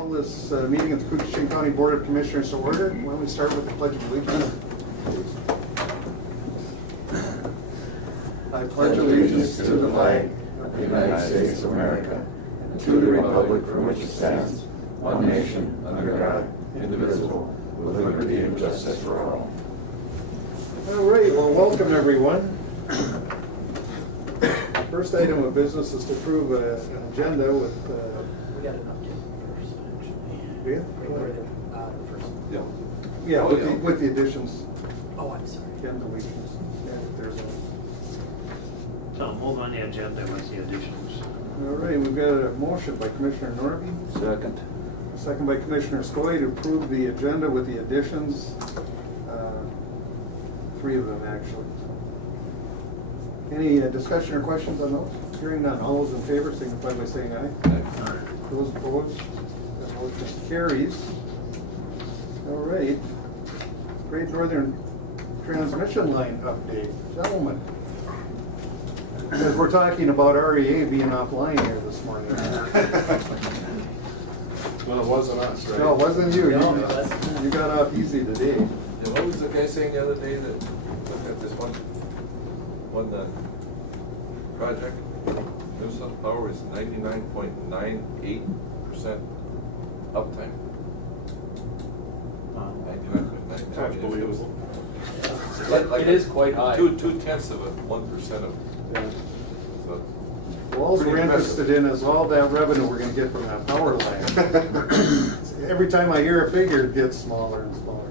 Call this meeting of the Koochiching County Board of Commissioners to order. Why don't we start with the Pledge of Allegiance? I pledge allegiance to the flag of the United States of America and to the republic for which it stands, one nation, under God, indivisible, with liberty and justice for all. All right, well, welcome everyone. First item of business is to approve an agenda with... We got an update first, actually. Yeah? First. Yeah. Yeah, with the additions. Oh, I'm sorry. Yeah, deletions. Yeah, there's a... So move on the agenda with the additions. All right, we've got a motion by Commissioner Norby. Second. Second by Commissioner Skoye to approve the agenda with the additions. Three of them, actually. Any discussion or questions on those? Hearing none. All those in favor signify by saying aye. Those opposed? That motion carries. All right. Great Northern Transmission Line update. Gentlemen. As we're talking about REA being offline here this morning. Well, it wasn't us, right? No, it wasn't you. No, it wasn't. You got off easy today. Yeah, what was the guy saying the other day that looked at this one project? New South Power is 99.98% uptime. 99.99%. Sounds believable. It is quite high. 2/10 of 1% of. Yeah. So, Well, all we're pretty interested impressive. in is all that revenue we're gonna get from that power line. Every time I hear a figure, it gets smaller and smaller.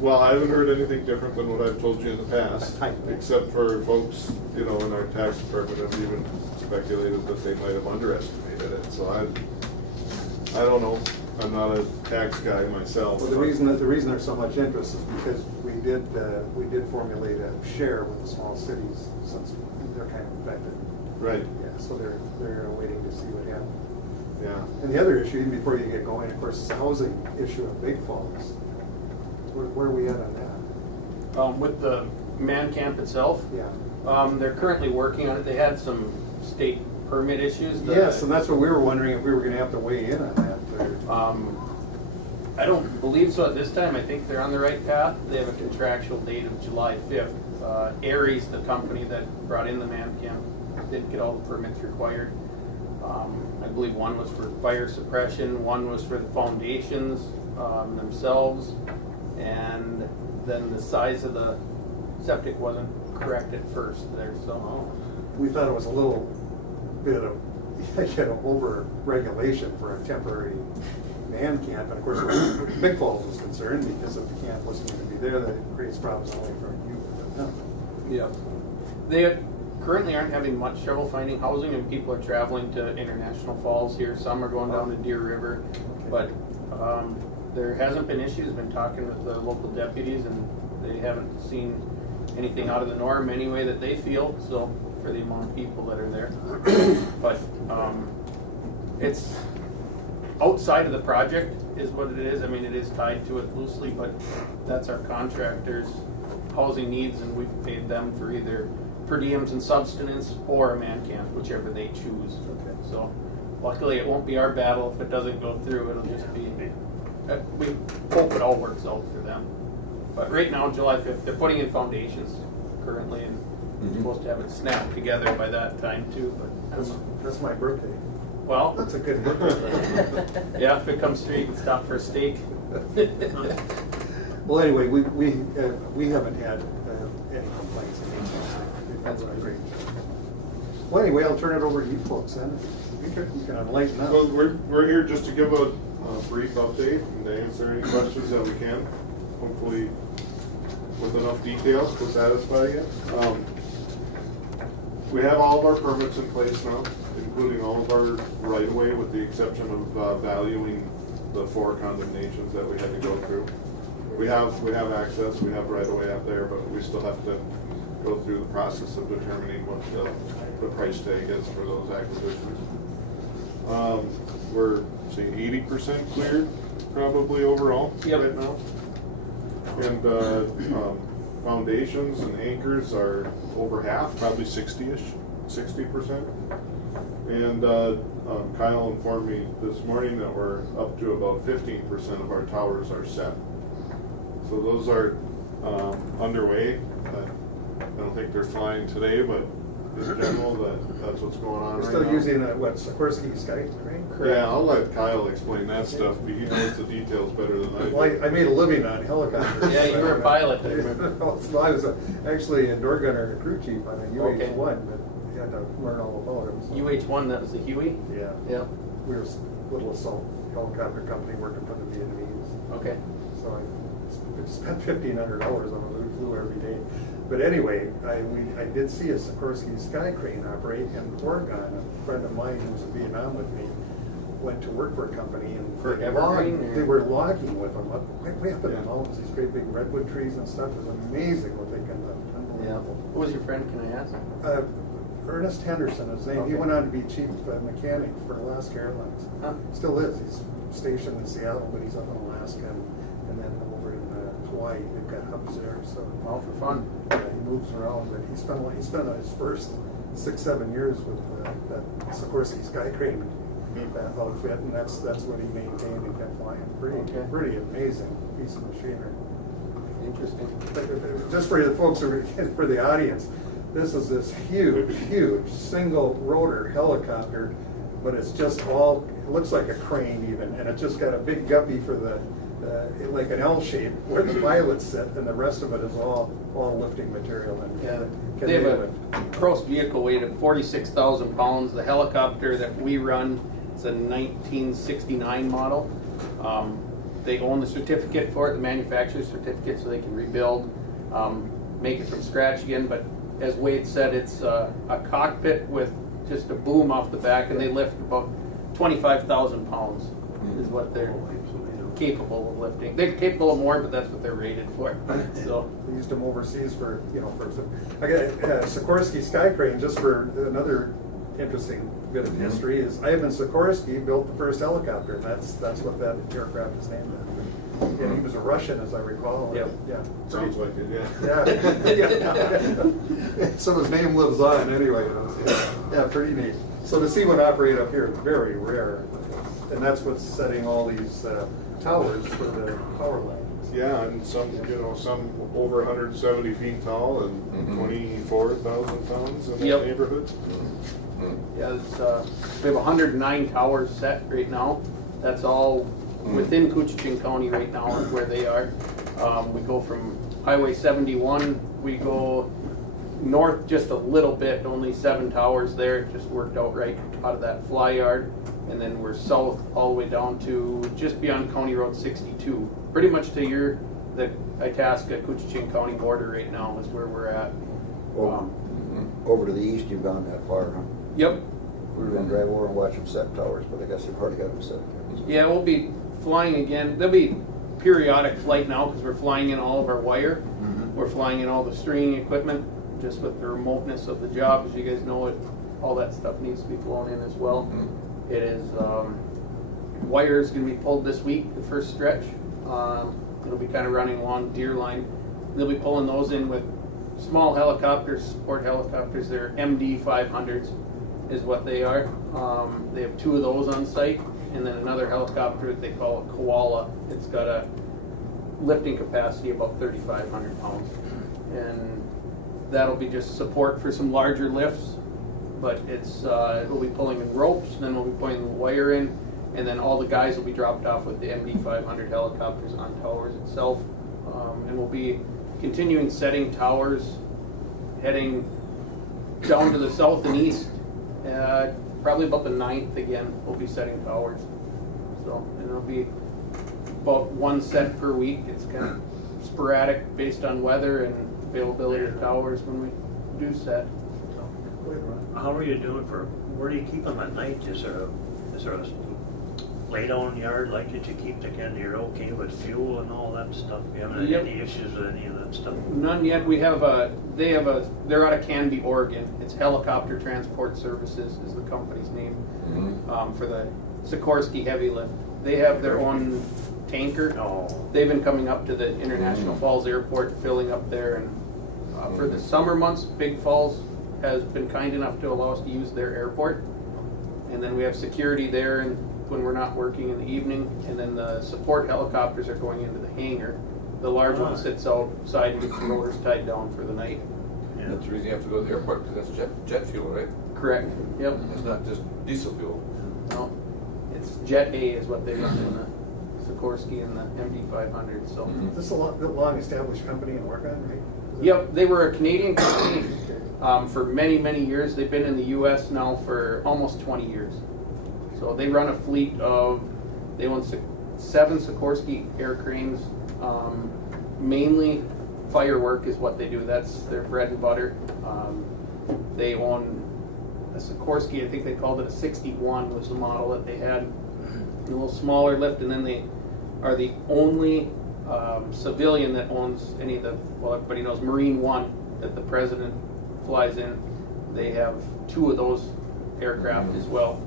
Well, I haven't heard anything different than what I've told you in the past, except for folks, in our tax department have even speculated that they might have underestimated it. So I don't know. I'm not a tax guy myself. Well, the reason there's so much interest is because we did formulate a share with the small cities since they're kind of affected. Right. Yeah, so they're waiting to see what happens. Yeah. And the other issue, even before you get going, of course, is the housing issue of Big Falls. Where are we at on that? With the man camp itself, Yeah. they're currently working on it. They had some state permit issues. Yes, and that's what we were wondering, if we were gonna have to weigh in on that. Or... I don't believe so at this time. I think they're on the right path. They have a contractual date of July 5th. Aries, the company that brought in the man camp, did get all the permits required. I believe one was for fire suppression, one was for the foundations themselves, and then the size of the septic wasn't correct at first there, so. We thought it was a little bit of, over regulation for a temporary man camp, and of course, where Big Falls was concerned, because if the camp wasn't going to be there, that creates problems only for you and them. Yeah. They currently aren't having much trouble finding housing, and people are traveling to International Falls here. Some are going down to Deer River, but there hasn't been issues. Been talking with the local deputies, and they haven't seen anything out of the norm anyway that they feel, so for the amount of people that are there. But it's outside of the project is what it is. I mean, it is tied to it loosely, but that's our contractor's housing needs, and we've paid them for either per diems and subsistence or a man camp, whichever they choose. Okay. So luckily it won't be our battle if it doesn't go through. It'll just be, we hope it all works out for them. But right now, July 5th, they're putting in foundations currently, and we're supposed to have it snapped together by that time too. But That's my birthday. well, That's a good birthday. yeah, if it comes through, you can stop for a steak. Well, anyway, we haven't had any complaints. That's great. Well, anyway, I'll turn it over to you folks then. You can enlighten us. Well, we're here just to give a brief update and to answer any questions that we can, hopefully with enough details to satisfy you. We have all of our permits in place now, including all of our right-of-way, with the exception of valuing the 4 condemnations that we had to go through. We have access, we have right-of-way out there, but we still have to go through the process of determining what the price tag is for those acquisitions. We're seeing 80% cleared probably overall right now. And foundations and anchors are over half, probably 60%. And Kyle informed me this morning that we're up to about 15% of our towers are set. So those are underway. I don't think they're flying today, but in general, that's what's going on We're right still now. using what, Sikorsky Sky Crane? Yeah, I'll let Kyle explain that stuff, but he knows the details better than I do. Well, I made a living on helicopters. Yeah, you were a pilot, I remember. Well, I was actually a door gunner and a crew chief on a Okay. UH-1, but you had to learn all about it. so- UH-1, that was the Huey? Yeah. Yeah, We were a little assault helicopter company working for the Vietnamese. okay. So I spent 1,500 hours on it. We flew every day. But anyway, I did see a Sikorsky Sky Crane operate in Oregon. A friend of mine who was in Vietnam with me went to work for a company and For they Evergreen, logged- or- they were logging with them up way up in the Yeah. mountains. These great big redwood trees and stuff. It was amazing what they can do. Yeah. Unbelievable. Who was your friend, can I ask? Ernest Henderson, his name. He Okay. went on to be chief mechanic for Alaska Airlines. Huh. Still is. He's stationed in Seattle, but he's up in Alaska and then over in Hawaii. They've got hubs there. So All for fun. yeah, he moves around. But he spent his first 6-7 years with that Sikorsky Sky Crane outfit, and that's what he maintained and kept flying. Okay. Pretty amazing piece of machinery. Interesting. Just for the folks, for the audience, this is this huge single rotor helicopter, but it's just all, it looks like a crane even, and it's just got a big guppy for the, like an L shape where the pilots sit, and the rest of it is all lifting material. And Yeah, can they have do a it. gross vehicle weight of 46,000 pounds. The helicopter that we run is a 1969 model. They own the certificate for it, the manufacturer's certificate, so they can rebuild, make it from scratch again. But as Wade said, it's a cockpit with just a boom off the back, and they lift about 25,000 pounds is what they're capable of lifting. They're capable of more, but that's what they're rated for. So. We used them overseas for I got Sikorsky Sky Crane, just for another interesting bit of history, is Ivan Sikorsky built the first helicopter, and that's what that aircraft is named after. And he was a Russian, as I recall. Yep. Yeah. Sounds like it, yeah. Yeah. So his name lives on anyway. Yeah, pretty neat. So to see one operate up here is very rare, and that's what's setting all these towers for the power lines. Yeah, and some over 170 feet tall and 24,000 pounds in that Yep. neighborhood. Yeah, we have 109 towers set right now. That's all within Koochiching County right now is where they are. We go from Highway 71, we go north just a little bit, only 7 towers there. It just worked out right out of that fly yard. And then we're south all the way down to just beyond County Road 62. Pretty much to the Itasca Koochiching County border right now is where we're at. Over to the east, you've gone that far, huh? Yep. We were gonna drive over and watch them set towers, but I guess they've already got them set. Yeah, we'll be flying again. There'll be periodic flight now because we're flying in all of our wire. We're flying in all the stringing equipment, just with the remoteness of the job. As you guys know, all that stuff needs to be flown in as well. It is, wire is going to be pulled this week, the first stretch. It'll be kind of running along deer line. They'll be pulling those in with small helicopters, support helicopters. They're MD 500s is what they are. They have 2 of those on site, and then another helicopter that they call a Koala. It's got a lifting capacity of about 3,500 pounds. And that'll be just support for some larger lifts, but we'll be pulling in ropes, then we'll be putting the wire in, and then all the guys will be dropped off with the MD 500 helicopters on towers itself. And we'll be continuing setting towers, heading down to the south and east. Probably about the 9th again, we'll be setting towers. So, and it'll be about 1 set per week. It's kind of sporadic based on weather and availability of towers when we do set. How are you doing where do you keep them at night? Is there a lay down yard like that you keep again? You're okay with fuel and all that stuff? You haven't had Yep. any issues with any of that stuff? None yet. They're out of Canby, Oregon. It's Helicopter Transport Services is the company's name, for the Sikorsky Heavy Lift. They have their own tanker. Oh. They've been coming up to the International Falls Airport, filling up there, and for the summer months, Big Falls has been kind enough to allow us to use their airport. and then we have security there and when we're not working in the evening, and then the support helicopters are going into the hangar. The large one sits outside and gets the rotors tied down for the night. Yeah. That's the reason you have to go to the airport, because that's jet fuel, right? Correct. Yep. It's not just diesel fuel. No, it's Jet A is what they run in the Sikorsky and the MD-500. So. Is this a long established company in Oregon, right? Is it- Yep, they were a Canadian company for many, many years. They've been in the U.S. now for almost 20 years. So they run a fleet of, they own 7 Sikorsky air cranes. Mainly firework is what they do. That's their bread and butter. They own a Sikorsky, I think they called it a 61 was the model that they had. A little smaller lift, and then they are the only civilian that owns any of the, well, everybody knows Marine One that the president flies in. They have 2 of those aircraft as well.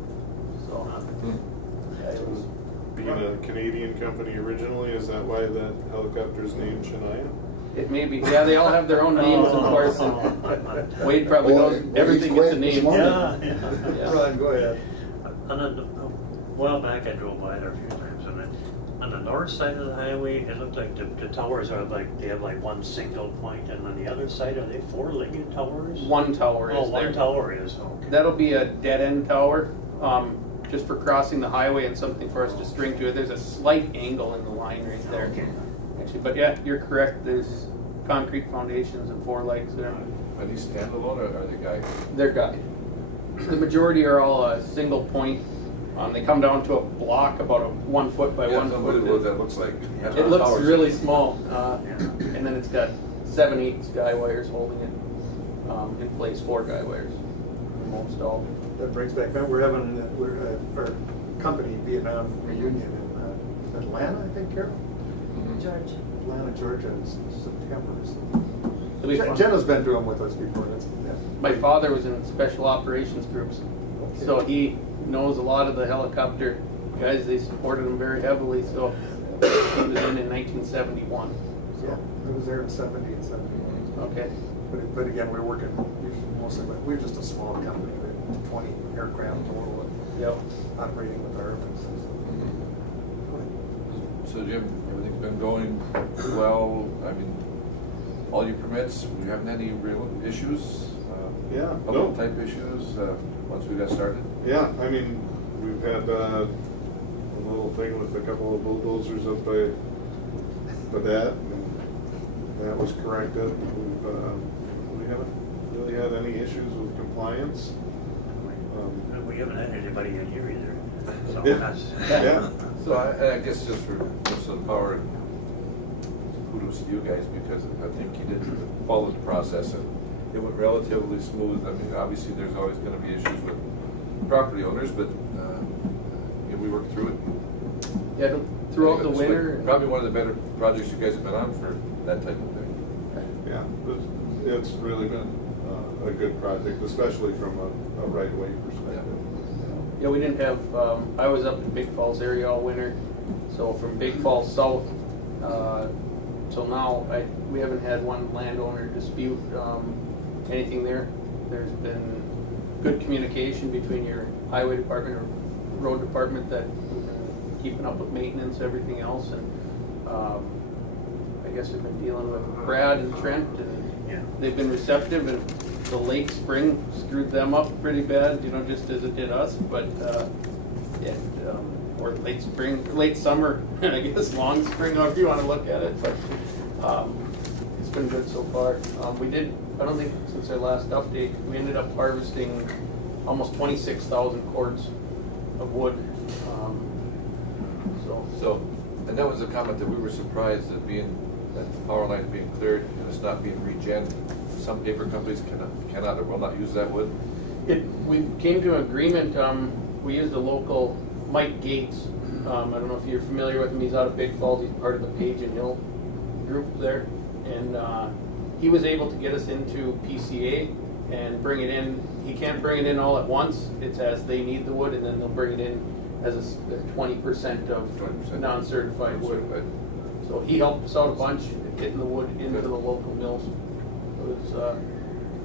So, yeah, it was, Being a Canadian company originally, is that why that helicopter's named Shania? it may be, yeah, they all have their own names, of course. And Wade probably Well, knows well, everything he's gets a Wade name. this morning. Yeah. Ron, go ahead. A while back, I drove by there a few times, and on the north side of the highway, it looked like the towers are like, they have like one single point, and on the other side, are they 4-legged towers? One tower is Oh, one there. tower is, okay. That'll be a dead-end tower, just for crossing the highway and something for us to string to it. There's a slight angle in the line right there. Okay. Actually, but yeah, you're correct. There's concrete foundations and 4 legs there. Are these standalone or are they guided? They're guided. The majority are all a single point. They come down to a block about a 1 foot by Yeah, 1 tell me what foot. that looks like. It looks Towers. really small, and then it's got 7/8 guy wires holding it in place. 4 guy wires, most all. That brings back, we're having, our company Vietnam reunion in Atlanta, I think, Carol? George. Atlanta, Georgia in September. It'll be fun. Jenna's been to them with us before. My father was in special operations groups, so he knows a lot of the helicopter guys. They supported him very heavily. So he was in 1971. Yeah, I was there in 70 and 71. Okay. But again, we're working mostly, we're just a small company, we have 20 aircraft total, Yep. operating with our So Jim, everything's been going well. I mean, all your permits, we haven't had any real issues? Yeah, Public no. type issues, once we got started? Yeah, I mean, we've had a little thing with a couple of bulldozers up by that, and that was corrected. We haven't really had any issues with compliance. We haven't had anybody in here either. So Yeah. that's, Yeah, So I guess just for most of the power, kudos to you guys, because I think you did follow the process and it went relatively smooth. I mean, obviously there's always gonna be issues with property owners, but, we worked through it. Yeah. Throughout the It's winter. Probably one of the better projects you guys have been on for that type of thing. yeah, it's really been a good project, especially from a right-of-way perspective. Yeah, we didn't have, I was up in Big Falls area all winter, so from Big Falls south, till now, we haven't had one landowner dispute, anything there. There's been good communication between your highway department or road department that keeping up with maintenance, everything else, and, I guess we've been dealing with Brad and Trent, and yeah. they've been receptive, and the late spring screwed them up pretty bad, just as it did us, but, or late spring, late summer, I guess, long spring, however you want to look at it, but, it's been good so far. I don't think since our last update, we ended up harvesting almost 26,000 cords of wood, So, and that was a comment that we were surprised that the power lines being cleared and it's not being regen. Some paper companies cannot or will not use that wood. We came to an agreement, we used a local Mike Gates. I don't know if you're familiar with him, he's out of Big Falls, he's part of the Page and Hill group there. And he was able to get us into PCA and bring it in. He can't bring it in all at once, it's as they need the wood, and then they'll bring it in as a 20% of 20%. non-certified wood. Certified. So he helped us out a bunch getting the wood into the local mills. So it was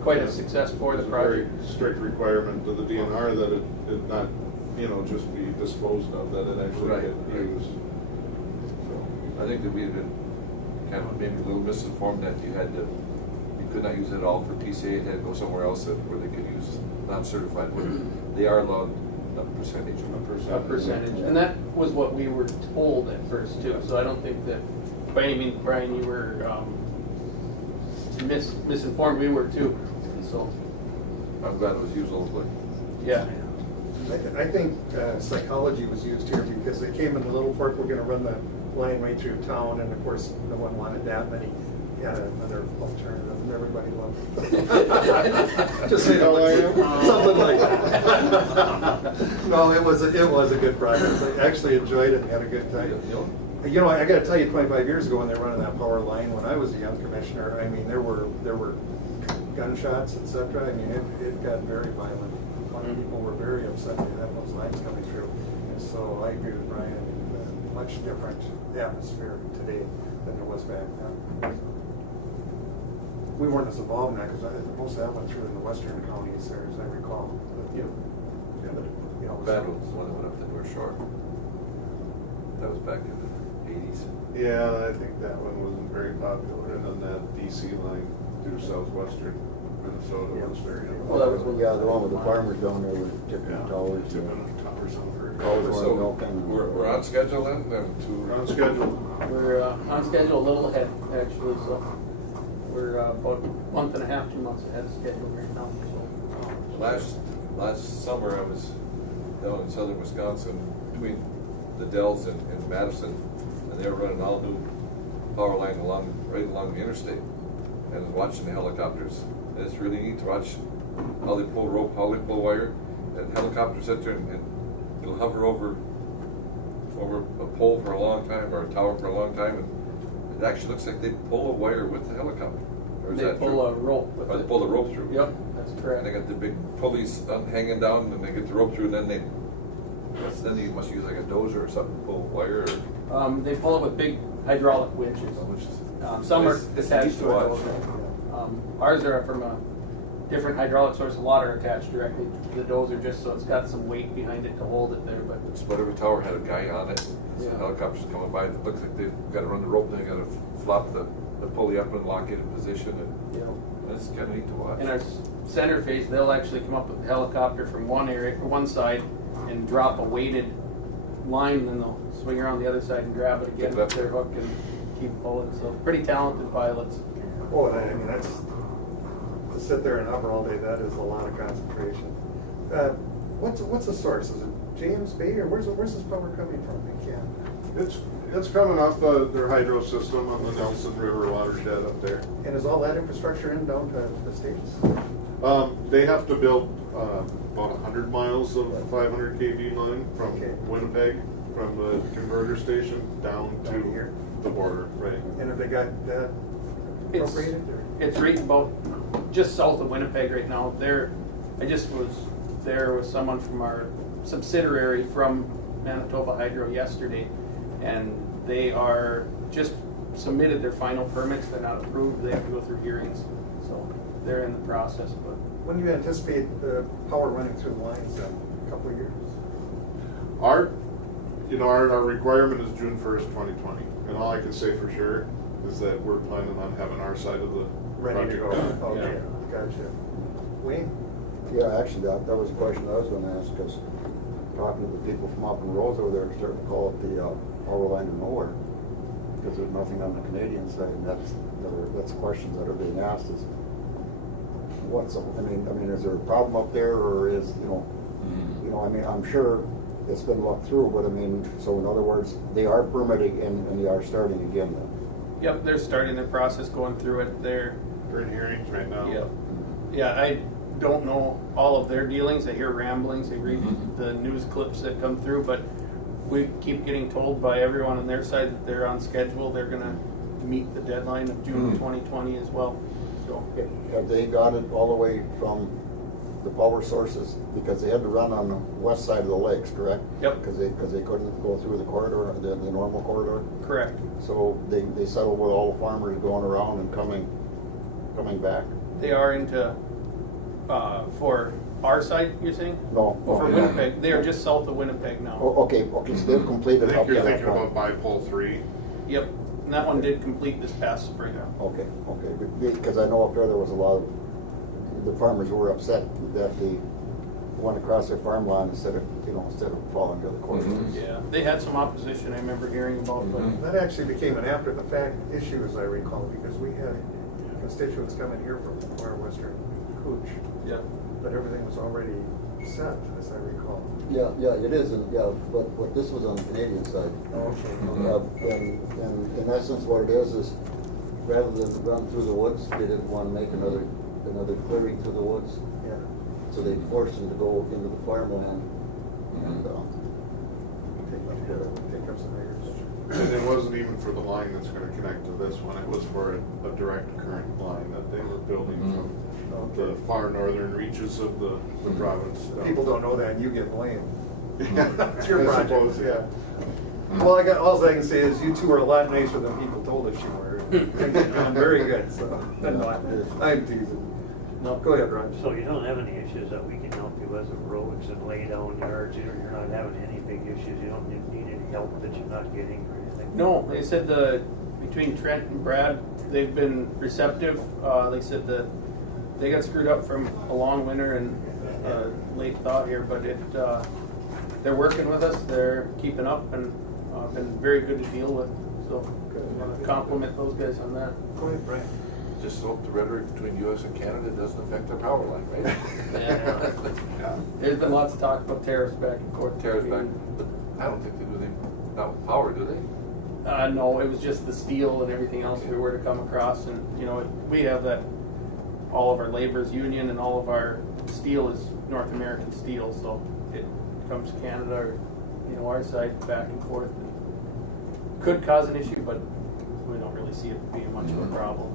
quite a success for the It's a very project. strict requirement of the DNR that it not just be disposed of, that it actually Right. get used. I think that we've been kind of maybe a little misinformed that you could not use it all for PCA, it had to go somewhere else where they could use non-certified, where they are allowed a percentage. A percentage, and that was what we were told at first too, so I don't think that, by any means, Brian, you were misinformed, we were too, and so, I'm glad it was used locally. yeah. I think psychology was used here because they came in the Little Fork, we're gonna run the line right through town, and of course, no one wanted that, and then he had another alternative, and everybody loved it. Just so you know, something like that. No, it was a good project, I actually enjoyed it and had a good time. You know, I gotta tell you, 25 years ago when they were running that power line, when I was a young commissioner, I mean, there were gunshots, et cetera. I mean, it got very violent. A lot of people were very upset they had those lines coming through. And so I agree with Brian, much different atmosphere today than there was back then. We weren't as involved in that because most of that went through in the western counties there, as I recall. But, Yeah. but, you know, Bad was the one that went up to North Shore. That was back in the 80s. Yeah, I think that one wasn't very popular, and then that DC line through southwestern Minnesota was very. Well, that was when- Yeah, the one with the farmers down there with tipping towers. Tipping towers over. Cows weren't So milking. we're on schedule then? We're on schedule. We're on schedule a little ahead, actually, so we're about a month and a half, 2 months ahead of schedule right now, so. Last summer, I was down in southern Wisconsin between the Dells and Madison, and they were running all new power line right along the interstate. And I was watching the helicopters. And it's really neat to watch how they pull rope, how they pull wire. And helicopters sit there and it'll hover over a pole for a long time or a tower for a long time, and it actually looks like they pull a wire with the helicopter. Or is They that pull true? a rope with Or they it. pull the rope through. Yep, that's And correct. they got the big pulleys hanging down, and they get the rope through, and then they must use like a dozer or something to pull wire. Or, They pull it with big hydraulic winches. which is Some are it's attached neat to to a watch. dozer. Ours are from a different hydraulic source of water attached directly to the dozer, just so it's got some weight behind it to hold it there, but. It's whatever tower had a guy on it. So Yeah. helicopters coming by. It looks like they've got to run the rope. They got to flop the pulley up and lock it in position, and it's kind of neat to watch. In our center face, they'll actually come up with the helicopter from one side and drop a weighted line, and then they'll swing around the other side and grab it again with their hook and keep pulling. So pretty talented pilots. Oh, and I mean, that's, to sit there and hover all day, that is a lot of concentration. What's the source? Is it James Bay, or where's this power coming from? I can't. It's coming off their hydro system on the Nelson River watershed up there. And is all that infrastructure in down to the states? They have to build about 100 miles of 500 kV line from Okay. Winnipeg, from the converter station down to Down here. the border, right? And have they got that It's, appropriated? Or? it's right about just south of Winnipeg right now. I just was there with someone from our subsidiary from Manitoba Hydro yesterday, and they are just submitted their final permits. They're not approved. They have to go through hearings, so they're in the process. But When do you anticipate the power running through the lines then? A couple of years? Our requirement is June 1st, 2020. And all I can say for sure is that we're planning on having our side of the Ready to go? project done. Okay, gotcha. Wayne? Yeah, actually, that was a question I was gonna ask, because talking to the people from up in Rose over there, they're starting to call it the power line of nowhere, because there's nothing on the Canadian side, and that's questions that are being asked is, I mean, is there a problem up there, or is, I mean, I'm sure it's been looked through, but I mean, so in other words, they are permitting and they are starting again then? yep, they're starting their process, going through it. We're in hearings right now. Yeah, I don't know all of their dealings. I hear ramblings, I read the news clips that come through, but we keep getting told by everyone on their side that they're on schedule. They're gonna meet the deadline of June 2020 as well. So Have they got it all the way from the power sources, because they had to run on the west side of the lakes, correct? Yep. Because they couldn't go through the corridor, the normal corridor? correct. So they settled with all the farmers going around and coming back? They are into for our side, you're saying? No. For okay. Winnipeg, they are just south of Winnipeg now. Oh, okay, so they've I completed think up to you're that thinking point. about bipole 3. Yep, and that one did complete this past spring. Okay, because I know up there was a lot of, the farmers were upset that they went across their farmland instead of falling to the course. Mhm. Yeah, they had some opposition, I remember hearing about, but Mhm. That actually became an after-the-fact issue, as I recall, because we had constituents coming here from far western Cooch, yeah. but everything was already set, as I recall. Yeah, it is, and, but this was on the Canadian side. Okay. And in essence, what it is rather than run through the woods, they didn't want to make another clearing through the woods, Yeah. so they forced them to go into the farmland and, Take up some acres. And it wasn't even for the line that's gonna connect to this one, it was for a direct current line that they were building from the far northern reaches of the province. People don't know that, and you get blamed. Yeah, It's your I project, suppose, yeah. Well, all I can say is you two are a lot nicer than people told us you were. Things have gone very good, so, no, I'm teasing. No. Go ahead, Ron. So you don't have any issues that we can help you with roads and lay down yards, you're not having any big issues, you don't need any help that you're not getting or anything? No, they said between Trent and Brad, they've been receptive. They said that they got screwed up from a long winter and late thaw here, but they're working with us, they're keeping up and been very good to deal with. So compliment those guys on that. Go ahead, Brian. Just hope the rhetoric between US and Canada doesn't affect our power line, right? Yeah. There's been lots of talk about tariffs back and forth. Tariffs back, but I don't think they do anything, not with power, do they? No, it was just the steel and everything else we were to come across, and we have that. All of our labor's union and all of our steel is North American steel, so it comes Canada or our side back and forth. Could cause an issue, but we don't really see it being much of a problem.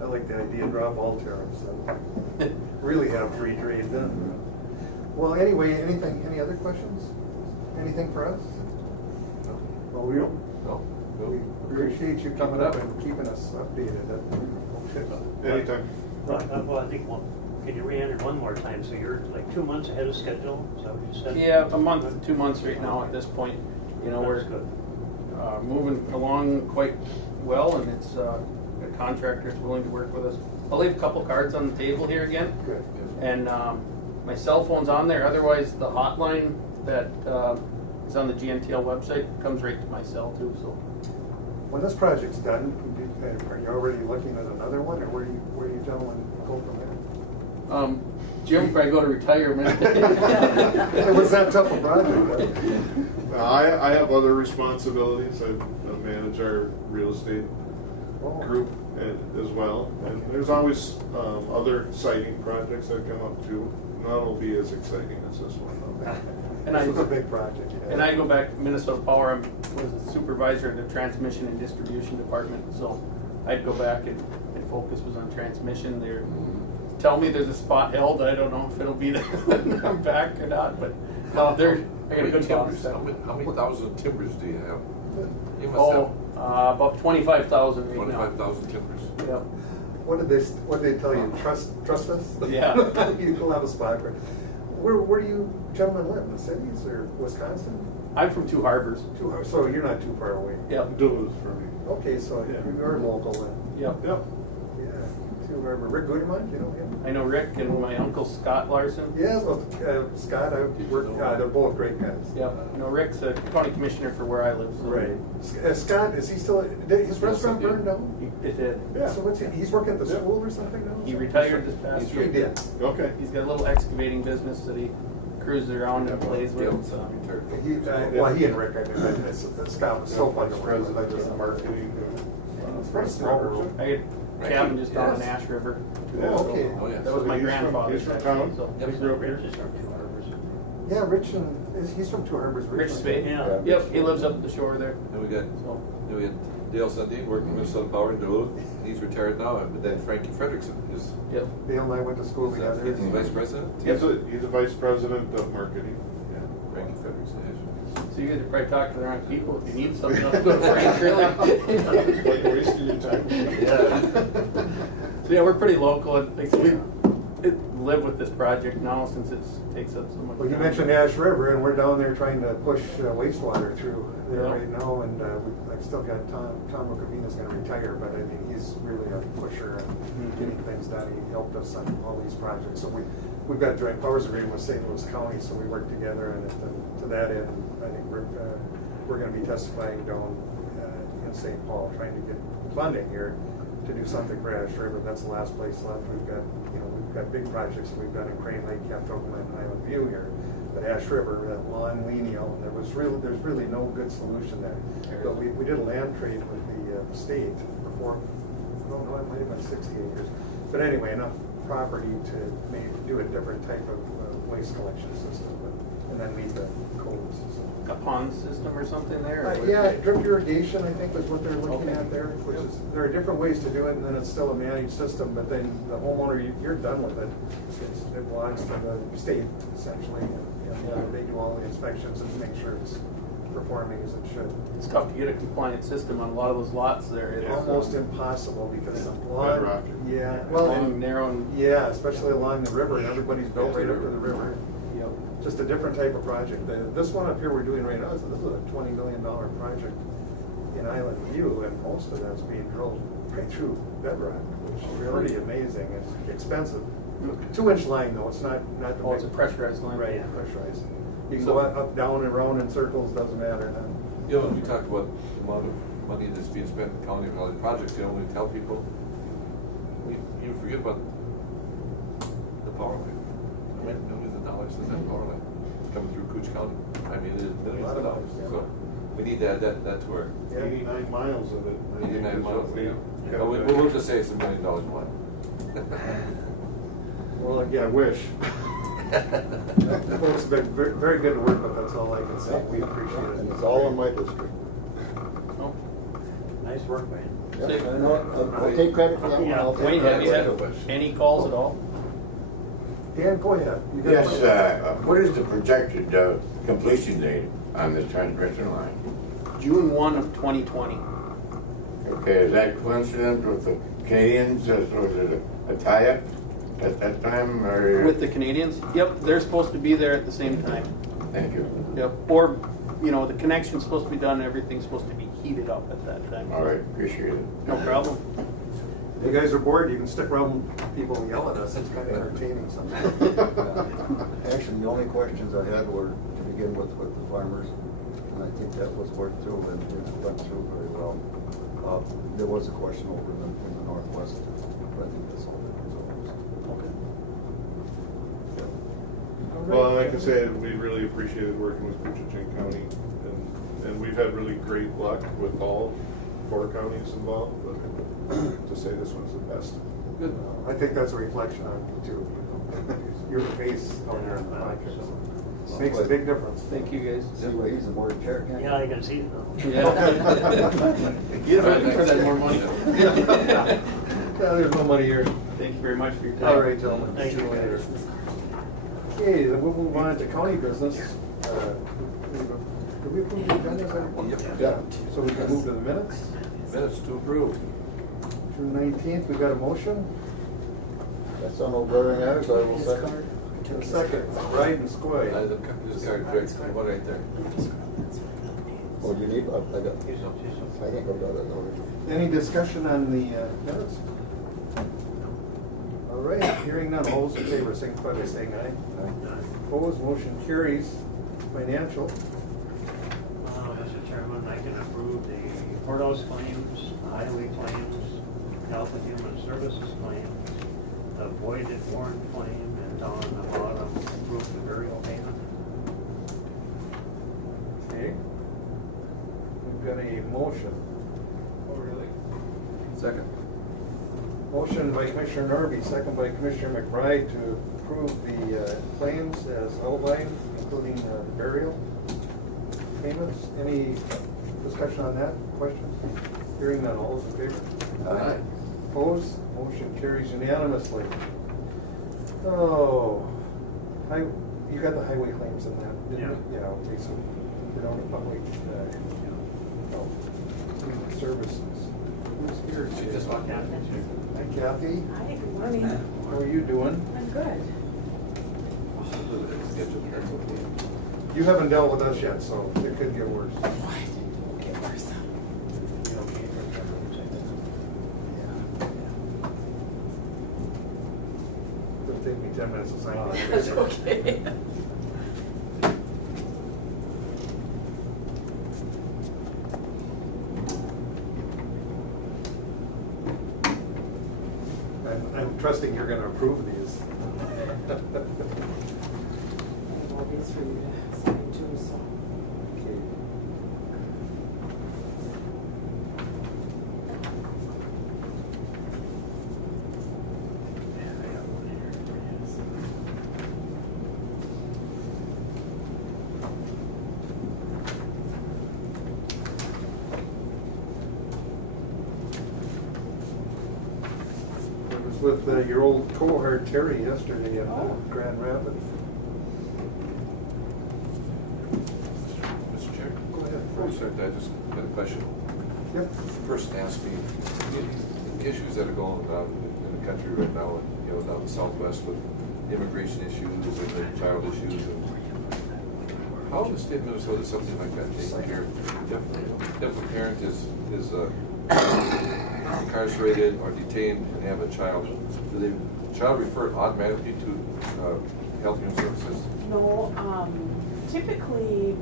I like the idea, drop all tariffs, and really have free trade then. Well, anyway, any other questions? Anything for us? Well, we appreciate you coming up and keeping us updated. Anytime. Well, I think, can you re-enter one more time, so you're like 2 months ahead of schedule, is that what you said? Yeah, a month, 2 months right now at this point. We're That's good. moving along quite well, and it's a contractor that's willing to work with us. I'll leave a couple cards on the table here again. Good. And my cell phone's on there. Otherwise, the hotline that is on the GNTL website comes right to my cell too. So When this project's done, are you already looking at another one, or where you gentlemen go from there? Jim will probably go to retirement. It was that tough a project. I have other responsibilities. I manage our real estate group as well. And there's always other siting projects that come up too. None will be as exciting as this one. And This was a big project. Yeah. And I go back to Minnesota Power. I was a supervisor in the transmission and distribution department, so I'd go back and my focus was on transmission. They're tell me there's a spot held. I don't know if it'll be there when I'm back or not, but I got a good boss. How many thousand timbers do you have? You must have About 25,000 right now. 25,000 timbers. Yeah. What did they tell you? Trust us? Yeah. You will have a spot. Where do you gentlemen live? In the cities or Wisconsin? I'm from Two Harbors. So you're not too far away. Yep. Duluth for me. Okay, so Yeah. you're local then. Yep. Yep. Yeah. Two Harbor. Rick Goodman, you know him? I know Rick and my uncle Scott Larson. Yeah, well, Scott, I worked. They're both great guys. Yep. No, Rick's a county commissioner for where I live. So Right. Scott, is he still? Did his restaurant he did. burned down? It did. Yeah. So what's he? He's working at the Yeah. school or something now? He retired this past He year. did. Okay. He's got a little excavating business that he cruises around and plays with. Dale's So. retired. Well, he and Rick, I think, Scott was so fun to work President with. of marketing. It's very small world. I had a cabin just down in Yes. Ash River. Yeah. Oh, okay. Oh, yeah. That was my He's from- grandfather's. he's from actually, town? so- Yep. He grew up here. Just from Two Harbors. Yeah, Rich he's from Two Harbors. Rich Spade. Yeah. Yep, he lives up the shore there. Then we had Dale Sundin working with Minnesota Power in Duluth. He's retired now, but then Frankie Frederickson is Yep. Dale and I went to school together. he's the vice president. He's a vice president of marketing. Yeah, Frankie Frederickson is. So you guys are probably talking to the right people. If you need something else, go to Frank, really. Like wasting your time. Yeah. So yeah, we're pretty local. And like I said, live with this project now since it takes up so much. Well, you time. mentioned Ash River, and we're down there trying to push wastewater through there Yeah. right now, and I've still got Tom Rocavina's gonna retire, but I mean, he's really a pusher and getting things done. He helped us on all these projects, so we've got a joint powers agreement with St. Louis County, so we work together, and to that end, I think we're gonna be testifying down in St. Paul, trying to get funding here to do something for Ash River. That's the last place left. We've got big projects that we've done in Crane Lake, Capitola, and Island View here. But Ash River, that long lineal, there's really no good solution there. But we did a land trade with the state for, I don't know, it might have been 60 acres. But anyway, enough property to maybe do a different type of waste collection system, and then meet the codes. So. A pond system or something there? or what? Yeah, drip irrigation, I think, was what they're looking at there, which is, there are different ways to do it, and then it's still a managed system, but then the homeowner, you're done with it. It belongs to the state, essentially, and they do all the inspections and make sure it's performing as it should. It's tough to get a compliant system on a lot of those lots there. It's Almost impossible, because the Bedrock. yeah, well, long, narrow, and yeah, especially along the river, and everybody's built right up to the river. you know, Just a different type of project. This one up here we're doing right now, this is a $20 million project in Island View, and most of that's being drilled right through bedrock, which is really amazing and expensive. 2-inch line though, it's not the oh, it's a big- pressurized line. Right, pressurized. You can go up, down, and around in circles, doesn't matter. You know, when we talk about the amount of money that's being spent in the county on all these projects, you know, when we tell people, you forget about the power line. I mean, millions of dollars is that power line coming through Cooch County. I mean, it is millions of dollars. So we need to add that to our 89 miles of it. I think 89 is miles. what we Yeah. got We'll there. just say it's $1 million more. Well, yeah, I wish. Folks have been very good to work with, that's all I can say. We appreciate it. And it's all in my district. Oh, Nice work, man. Yeah, Say- I know, I'll take credit for that one. I'll take Wayne, have you credit. had any calls at all? Dan, go ahead. You got Yes, one? what is the projected completion date on this transmission line? June 1 of 2020. Okay, is that coincident with the Canadians, was it a tie-up at that time, or? With the Canadians? Yep, they're supposed to be there at the same time. Thank you. Yep, or, the connection's supposed to be done, everything's supposed to be heated up at that time. All right, appreciate it. No problem. If you guys are bored, you can stick around, people yell at us, it's kind of entertaining sometimes. Actually, the only questions I had were to begin with the farmers, and I think that was worked through and it went through very well. There was a question over in the northwest, but I think that's all that was. Okay. Well, like I said, we really appreciated working with Koochiching County, and we've had really great luck with all 4 counties involved, but to say this one's the best. Good. I think that's a reflection on you too. Your face on there in the project, so makes a big difference. Thank you, guys. See why he's the board chair, can't you? Yeah, you can see it now. Yeah. He's looking for that more money. Yeah, there's no money here. Thank you very much for your time. All right, gentlemen. Thank See you you. later. Okay, then we'll move on to county business. Did we approve the agenda? Yep. Yeah, so we can move to the minutes. Minutes to approve. June 19th, we got a motion. That's on O'Brien Ayers, I will second. A second, Ryan and Scoy. This card, quick, one right there. Oh, do you need, I got, I think I've got it already. Any discussion on the minutes? All right, hearing none, all those in favor, signify by saying aye. Opposed, motion carries. Financial, Mr. Chairman, I can approve the courthouse claims, highway claims, health and human services claims, the voided warrant claim, and down on the bottom, approve the burial payment. okay. We've got a motion. Oh, really? Second. Motion by Commissioner Norby, second by Commissioner McBride to approve the claims as outlined, including the burial payments. Any discussion on that? Questions? Hearing none, all those in favor? Aye. Opposed? Motion carries unanimously. Oh, you got the highway claims in that, didn't you? Yeah, okay, so we're down to public, human services. Who's here? She just walked out. Hi Kathy, Hi, good morning. how are you doing? I'm Good. That's okay. You haven't dealt with us yet, so it could get worse. What? Get worse. You okay for the coverage, I think? It'll take me 10 minutes to sign it. That's okay. I'm trusting you're gonna approve these. All these for you to sign too, so. Okay. Yeah, I got one here. I was with your old cohort Terry yesterday at Oh. Grand Rapids. Mr. Chair? Go ahead. Before we start, I just had a question. Yep. The person asked me, the issues that are going on in the country right now, and, you know, down the southwest with immigration issues and the child issues. And how in the state of Minnesota is something like that taken care of? If a parent is incarcerated or detained and they have a child, do the child referred automatically to Health and Human Services? No, typically,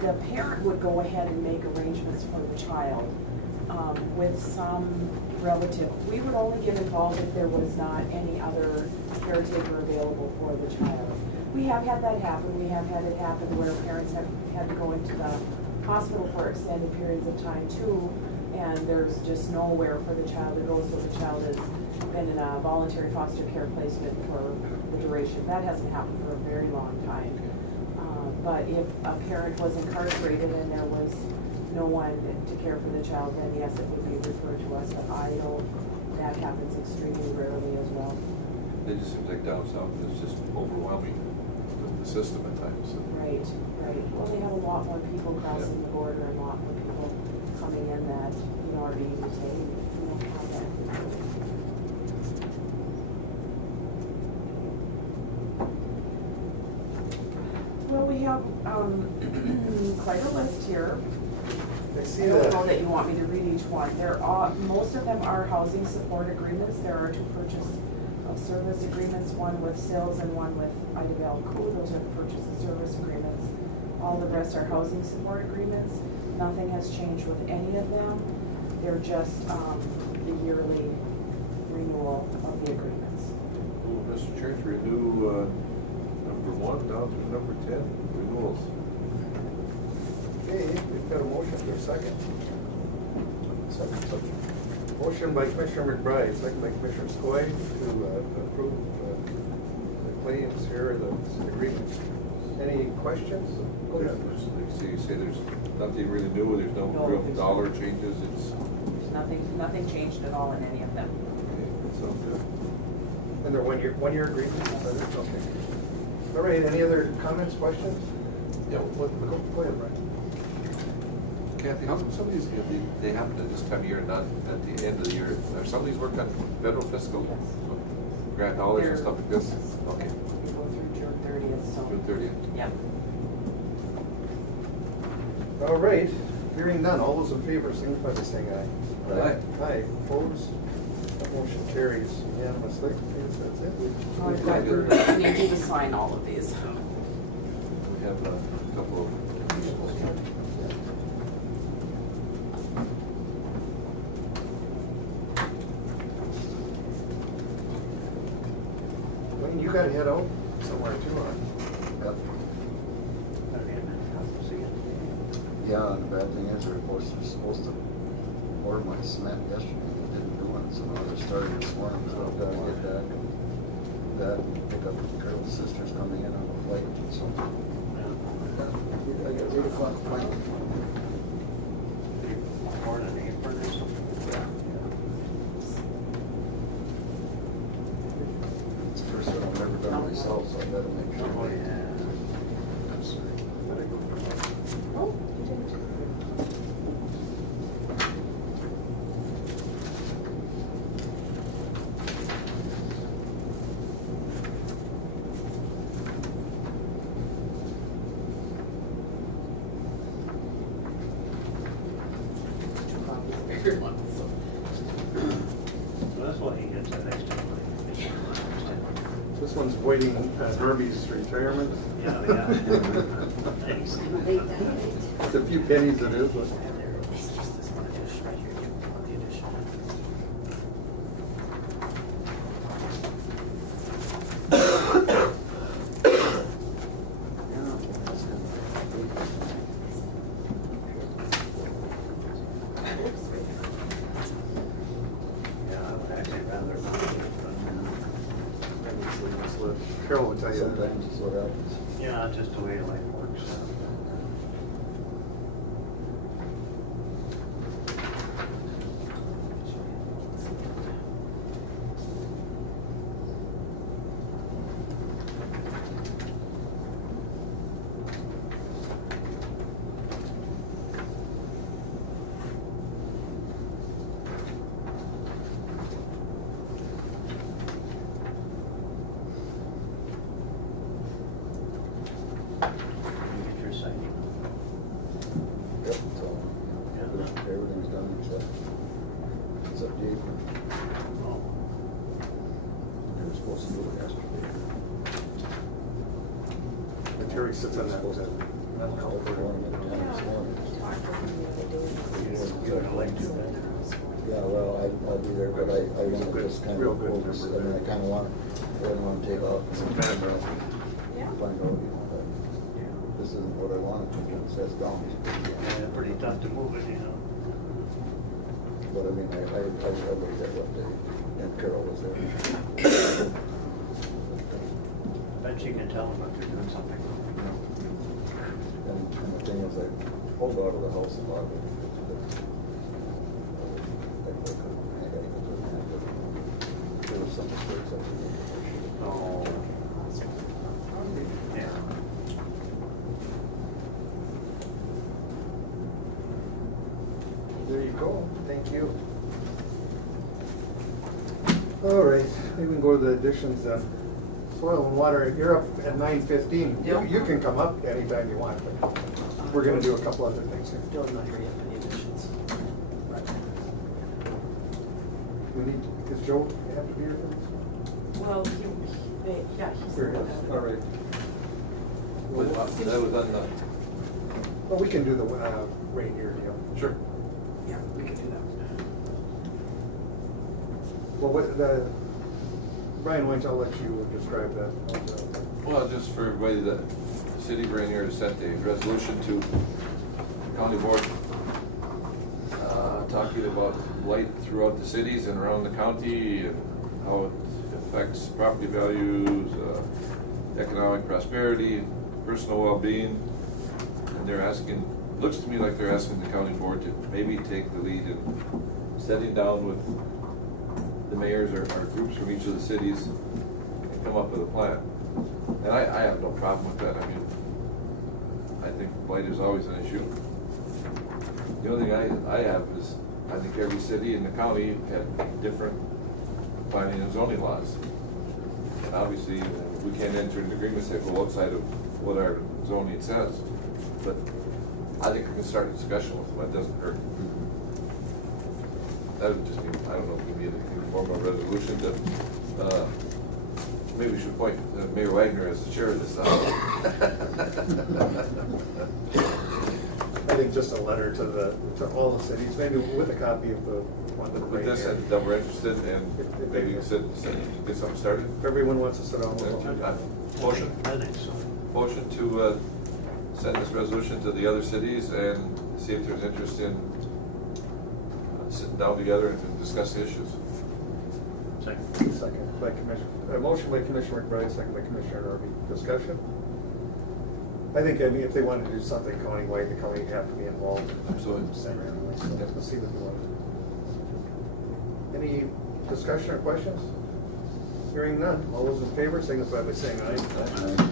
the parent would go ahead and make arrangements for the child with some relative. We would only get involved if there was not any other caretaker available for the child. We have had that happen. We have had it happen where parents have had to go into the hospital for extended periods of time too, and there's just nowhere for the child to go, so the child has been in a voluntary foster care placement for the duration. That hasn't happened for a very long time. But if a parent was incarcerated and there was no one to care for the child, then yes, it would be referred to us, but I know that happens extremely rarely as well. It just seems like down south it's just overwhelming the system at times. Right, right. Well, they have a lot more people crossing the border and a lot more people coming in that, you know, are being detained. We don't have that. Well, we have quite a list here. I I see don't know that. that you want me to read each one. There are, most of them are housing support agreements. There are 2 purchase of service agreements, one with Sills and one with Idabel Co. Those are the purchase of service agreements. All the rest are housing support agreements. Nothing has changed with any of them. They're just the yearly renewal of the agreements. Well, Mr. Chair, to renew number 1 down through number 10, renewals. Okay, we've got a motion for a second. Motion by Commissioner McBride, second by Commissioner Skoye to approve the claims here, the agreements. Any questions? Go ahead. You say there's nothing really new, there's no No, real there's dollar changes, it's, There's nothing changed at all in any of them. okay, that sounds good. And they're one-year agreements? Okay. All right, any other comments, questions? Yeah. Go ahead, Brian. Kathy, how come some of these, they happen at this time of year and not at the end of the year? Are some of these work on federal fiscal grant dollars and stuff like this? Okay, We go through June 30th, so. June 30th. Yep. All right, hearing none, all those in favor signify by saying aye. Aye. Aye, opposed? That motion carries unanimously. I guess that's it. I've got, I need you to sign all of these. We have a couple of. Wayne, you gotta head out somewhere too, huh? Yep. Yeah, and the bad thing is, they're supposed to order my cement yesterday, they didn't do it, so now they're starting this morning, so I've gotta get that. That, pick up Carol's sister's coming in on a flight, so. I got a 8 o'clock flight. More than an apron or something? It's the first one I've ever done myself, so I gotta make sure. Oh, yeah. I'm sorry. Oh, you didn't. why he gets that extra money. This one's waiting Herbie's retirement. Yeah, Thanks. It's a few pennies it is, but. It's just this one addition right here. Do you want the addition? Yeah, I would actually rather not. Carol will tell you that. Sometimes it's what happens. Yeah, it's just the way life works. You get your signing. Yep, so, everything's done except the apron. Oh. They were supposed to do it yesterday. And Terry sits on that. Supposed to- mental health They board. wanted me to tell this morning. You would like to, then. Yeah, well, I'll be there, but I want to Good, just kind real of, good focus, member I mean, I there. kind of want, I wouldn't want to take off and find out, that this isn't what I wanted to, it says down. Yeah, pretty tough to move it, you know. But I mean, I looked at what they, and Carol was there. Bet you can tell them if they're doing something wrong. And the thing is, I pulled out of the house a lot, but there was some mistakes I made. Oh. Yeah. There you go, thank you. All right, maybe we can go to the additions then. Soil and water, you're up at 9:15. Yeah. You can come up anytime you want, but we're gonna do a couple other things here. Still not here yet for the additions. We need, does Joe have to be here for this? Well, yeah, he's. Here it is, all right. That was on the, Well, we can do the Rainier deal. sure. Yeah, we can do that. Well, Brian, why don't I let you describe that? Well, just for everybody, the city of Rainier has sent a resolution to county board talking about blight throughout the cities and around the county and how it affects property values, economic prosperity, personal well-being. And they're asking, looks to me like they're asking the county board to maybe take the lead in sitting down with the mayors or groups from each of the cities and come up with a plan. And I have no problem with that. I mean, I think blight is always an issue. The only thing I have is, I think every city in the county had different planning and zoning laws. And obviously, we can't enter an agreement and say, well, outside of what our zoning says. But I think we can start a discussion with them, it doesn't hurt. That would just mean, I don't know if we need to form a resolution to, maybe we should appoint Mayor Wagner as the chair of this. I think just a letter to all the cities, maybe with a copy of the one that With this, Rainier. that we're interested in, maybe we can get something started. If everyone wants to sit down, we'll. Motion? I think so. Motion to send this resolution to the other cities and see if there's interest in sitting down together and discuss the issues. Second. Second by Commissioner, motion by Commissioner McBride, second by Commissioner Norby. Discussion? I think, if they want to do something countywide, the county would have to be involved. Absolutely. So we'll see what they want. Any discussion or questions? Hearing none. All those in favor signify by saying aye.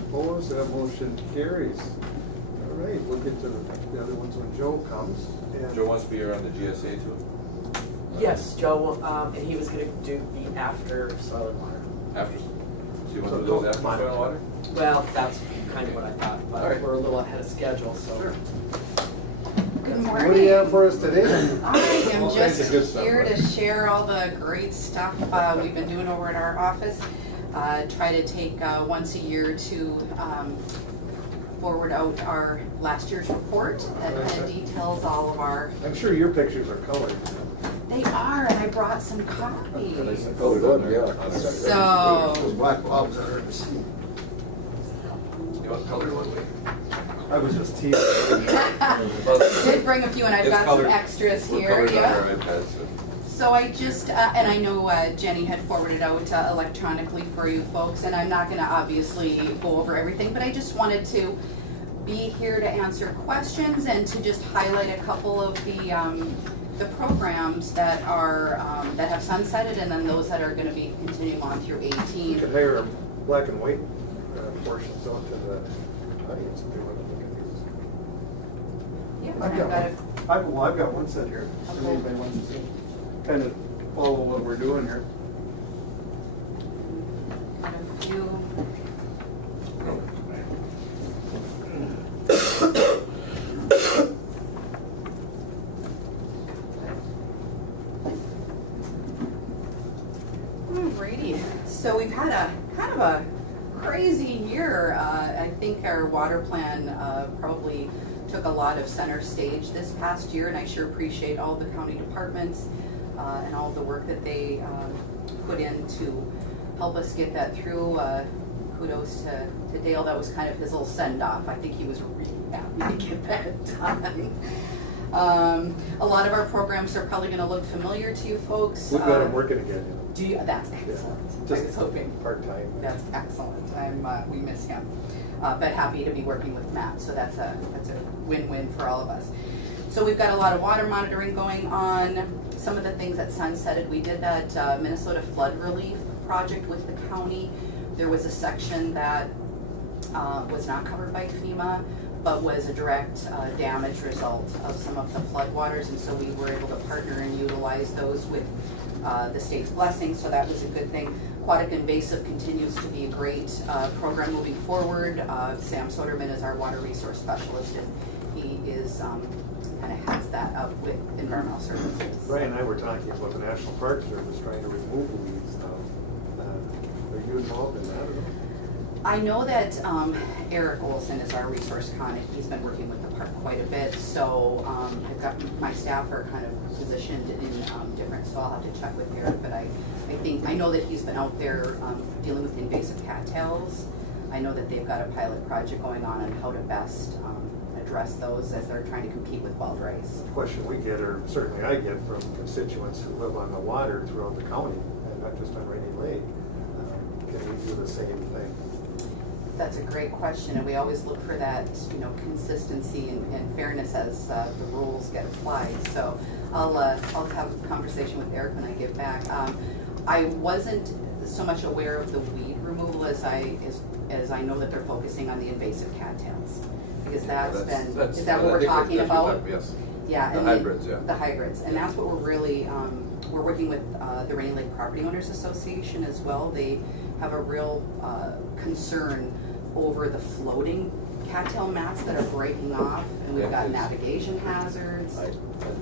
Opposed, that motion carries. All right, we'll get to the other ones when Joe comes. And Joe wants to be here on the GSA too? Yes, Joe, and he was gonna be after soil and water. After, so you want to do those after soil and water? Well, that's kind of what I thought, All but right. we're a little ahead of schedule, so. Sure. Good What do you have morning. for us today? I am All kinds of just good stuff, here right? to share all the great stuff we've been doing over at our office. Try to take once a year to forward out our last year's report that kind of details all of our. I'm sure your pictures are colored. They are, and I brought some copies. Oh, good, yeah. So- Those black blobs are. You want colored one, Lee? I was just teasing. Did bring a few, and I've It's got colored. some extras We're here. colored on Yeah. our iPads, so. So I just, and I know Jenny had forwarded out electronically for you folks, and I'm not gonna obviously go over everything, but I just wanted to be here to answer questions and to just highlight a couple of the programs that are, that have sunsetted, and then those that are gonna be continuing on through You 18. could hire black and white portions out to the audience if they want to look at these. Yeah, I've and got I've got one. I've got one set here. If anybody wants to see, kind of follow what we're doing here. a few. Alrighty, so we've had a kind of a crazy year. I think our water plan probably took a lot of center stage this past year, and I sure appreciate all the county departments and all the work that they put in to help us get that through. Kudos to Dale, that was kind of his little send-off. I think he was really happy to get that done. A lot of our programs are probably gonna look familiar to you folks. We've got them working again. Do you, that's excellent. I was hoping. Part-time. That's excellent. We miss him. But happy to be working with Matt, so that's a win-win for all of us. So we've got a lot of water monitoring going on. Some of the things that sunsetted, we did that Minnesota flood relief project with the county. There was a section that was not covered by FEMA, but was a direct damage result of some of the floodwaters, and so we were able to partner and utilize those with the state's blessing, so that was a good thing. Aquatic invasive continues to be a great program moving forward. Sam Soderman is our water resource specialist, and he is kind of heads that up with environmental services. Brian and I were talking about the National Park Service trying to remove the weeds now. Are you involved in that at all? I know that Eric Olson is our resource con. He's been working with the park quite a bit, so I've got my staff are kind of positioned in different, so I'll have to check with Eric, but I know that he's been out there dealing with invasive cattails. I know that they've got a pilot project going on how to best address those as they're trying to compete with wild rice. The question we get, or certainly I get from constituents who live on the water throughout the county, and not just on Rainy Lake, can we do the same thing? That's a great question, and we always look for that, consistency and fairness as the rules get applied. So I'll have a conversation with Eric when I get back. I wasn't so much aware of the weed removal as I know that they're focusing on the invasive cattails, because is that what we're talking about? Yes. Yeah. The hybrids, yeah. The hybrids, and that's what we're really, we're working with the Rainy Lake Property Owners Association as well. They have a real concern over the floating cattail mats that are breaking off, and we've got navigation hazards.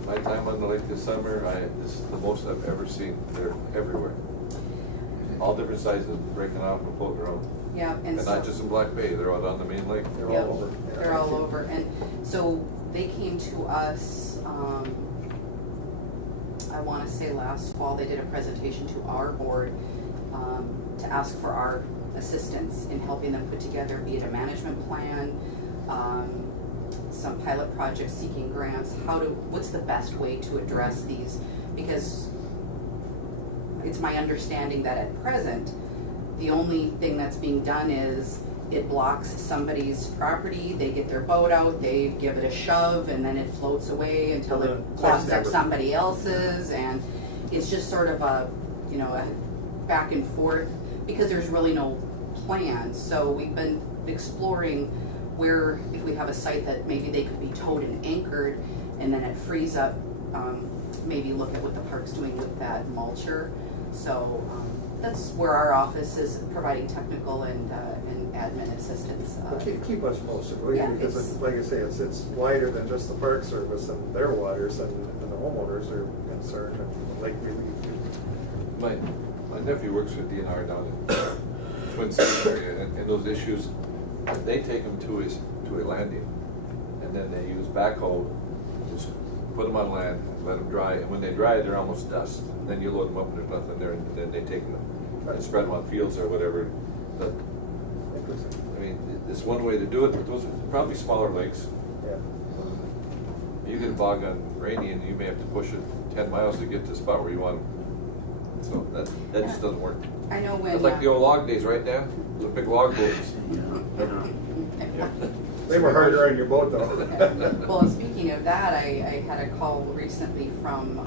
My time on the lake this summer, this is the most I've ever seen. They're everywhere. All different sizes, breaking off and floating around. Yeah, And not just in Black Bay, they're out on the main lake. They're Yep, all over. they're all over. And so they came to us, I want to say last fall, they did a presentation to our board to ask for our assistance in helping them put together, be it a management plan, some pilot projects seeking grants, what's the best way to address these? Because it's my understanding that at present, the only thing that's being done is it blocks somebody's property, they get their boat out, they give it a shove, and then it floats away until it clogs up somebody else's, and it's just sort of a back and forth, because there's really no plan. So we've been exploring where, if we have a site that maybe they could be towed and anchored, and then it frees up, maybe look at what the park's doing with that mulcher. So that's where our office is providing technical and admin assistance. But keep us posted, will you? Yeah, Because it's- like I say, it's wider than just the Park Service and their waters, and the homeowners are concerned, and Lake Relief. My nephew works with DNR down in Twin Cities area, and those issues, they take them to a landing, and then they use backhoe, just put them on land, let them dry, and when they dry, they're almost dust. And then you load them up and there's nothing there, and then they take them and spread them on fields or whatever. But, I mean, it's one way to do it, but those are probably smaller lakes. Yeah. You get a bog on rainy and you may have to push it 10 miles to get to the spot where you want them. So that just doesn't work. I know when. It's like the old log days, right, Dan? The big log boats. They were harder on your boat though. Well, speaking of that, I had a call recently from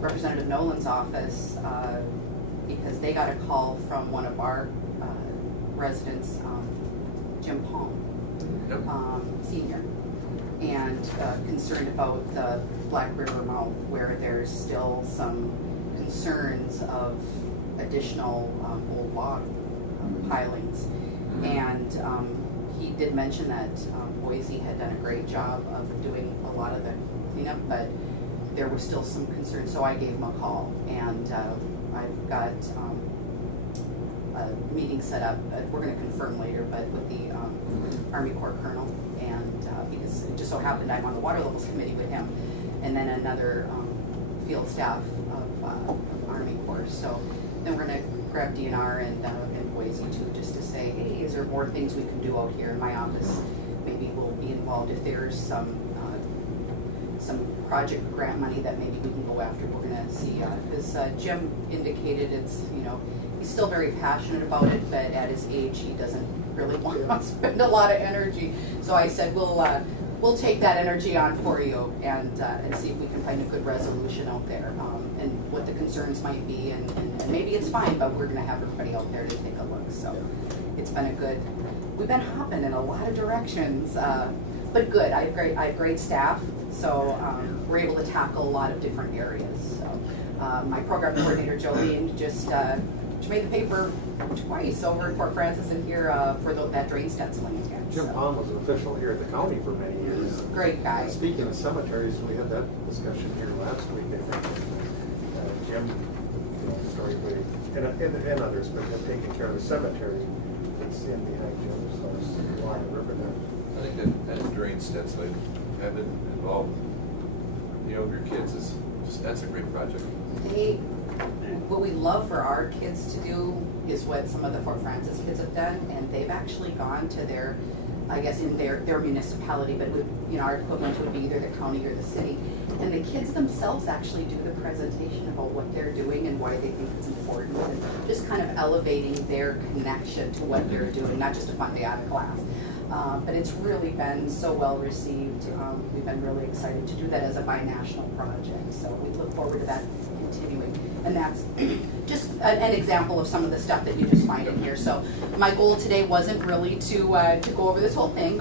Representative Nolan's office because they got a call from one of our residents, Jim Palm, senior, and concerned about the Black River mouth, where there's still some concerns of additional old log pilings. And he did mention that Boise had done a great job of doing a lot of the cleanup, but there were still some concerns, so I gave him a call, and I've got a meeting set up, we're gonna confirm later, but with the Army Corps Colonel, and because it just so happened I'm on the Water Levels Committee with him, and then another field staff of Army Corps. So then we're gonna grab DNR and Boise too, just to say, hey, is there more things we can do out here in my office? Maybe we'll be involved if there's some project grant money that maybe we can go after. We're gonna see, because Jim indicated it's, he's still very passionate about it, but at his age, he doesn't really want to spend a lot of energy. So I said, we'll take that energy on for you and see if we can find a good resolution out there, and what the concerns might be, and maybe it's fine, but we're gonna have everybody out there to take a look. So it's been we've been hopping in a lot of directions, but good. I have great staff, so we're able to tackle a lot of different areas. So my program coordinator Jolene just she made the paper twice over in Fort Francis and here for that drain stenciling again. Jim Palm was an official here at the county for many years. Great guy. Speaking of cemeteries, we had that discussion here last week, I think. Jim, historically, and others, but have taken care of the cemetery that's in behind Jim's house, along the river there. I think that drain stenciling, having involved the younger kids that's a great project. What we love for our kids to do is what some of the Fort Francis kids have done, and they've actually gone to their, I guess in their municipality, but our equivalent would be either the county or the city, and the kids themselves actually do the presentation about what they're doing and why they think it's important, and just kind of elevating their connection to what they're doing, not just a fun day out of class. But it's really been so well received. We've been really excited to do that as a bi-national project, so we look forward to that continuing. And that's just an example of some of the stuff that you just find in here. So my goal today wasn't really to go over this whole thing,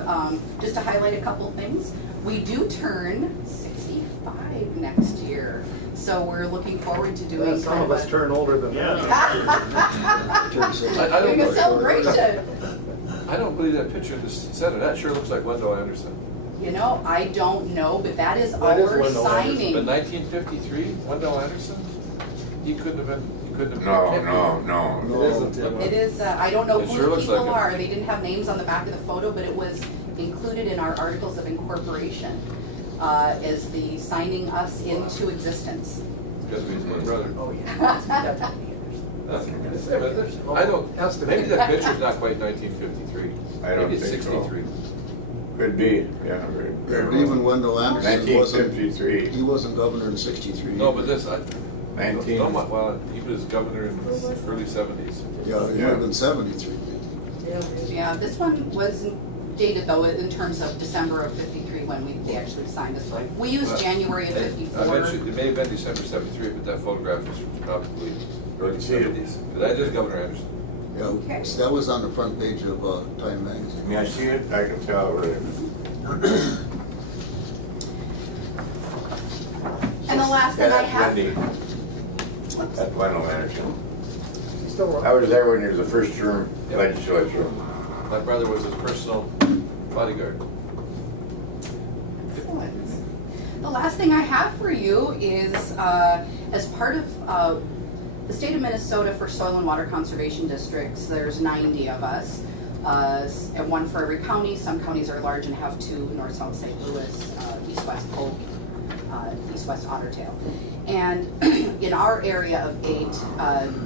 just to highlight a couple things. We do turn 65 next year, so we're looking forward to doing Some of us turn older than that. doing a celebration. I don't believe that picture in the center. That sure looks like Wendell Anderson. I don't know, but that is That our is Wendell signing. But 1953, Wendell Anderson? He couldn't have been. No. It isn't, Tim. It is, I don't know It who sure the looks people like it. are. They didn't have names on the back of the photo, but it was included in our articles of incorporation as the signing us into existence. Because of his brother. Oh, yeah. I don't, maybe that picture's not quite 1953. I don't Maybe it's think so. 63. Could be, yeah. And even Wendell Anderson wasn't, 1953. he wasn't governor in 63. No, but this, 19. well, he was governor in the early 70s. Yeah, he would have been 73. Yeah, this one was dated though in terms of December of '53 when they actually signed this one. We used January of I '54. mentioned, it may have been December 73, but that photograph is probably early 70s. But that is Governor Anderson. Yeah, Okay. so that was on the front page of Time magazine. May I see it? I can tell already. And the last thing I That's have. Wendy. That's Wendell Anderson. still around. I was there when there was the first term legislature. My brother was his personal bodyguard. Excellent. The last thing I have for you is, as part of the state of Minnesota for soil and water conservation districts, there's 90 of us, and one for every county. Some counties are large and have 2, North, South St. Louis, East, West Polk, East, West Otter Tail. And in our area of 8,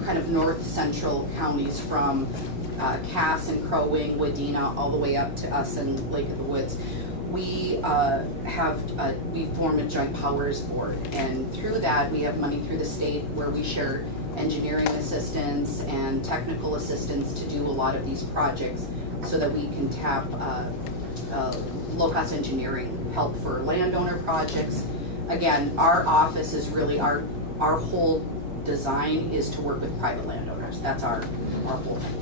kind of north central counties from Cass and Crow Wing, Wadena, all the way up to us in Lake of the Woods, we we form a joint powers board, and through that we have money through the state where we share engineering assistance and technical assistance to do a lot of these projects, so that we can tap low-cost engineering help for landowner projects. Again, our office is really our whole design is to work with private landowners. That's our whole thing.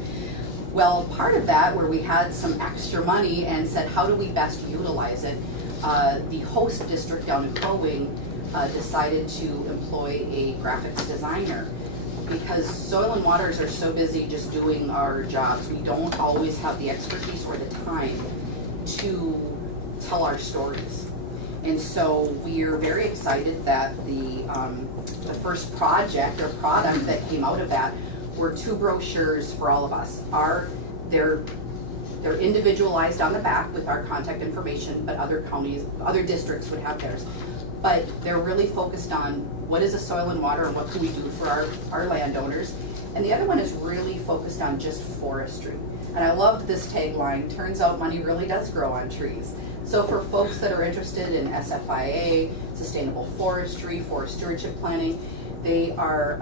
Well, part of that, where we had some extra money and said, how do we best utilize it? The host district down in Crow Wing decided to employ a graphics designer, because soil and waters are so busy just doing our jobs. We don't always have the expertise or the time to tell our stories. And so we're very excited that the first project or product that came out of that were 2 brochures for all of us. They're individualized on the back with our contact information, but other counties, other districts would have theirs. But they're really focused on what is a soil and water and what can we do for our landowners. And the other one is really focused on just forestry. And I love this tagline, turns out money really does grow on trees. So for folks that are interested in SFIA, sustainable forestry, forest stewardship planning, they are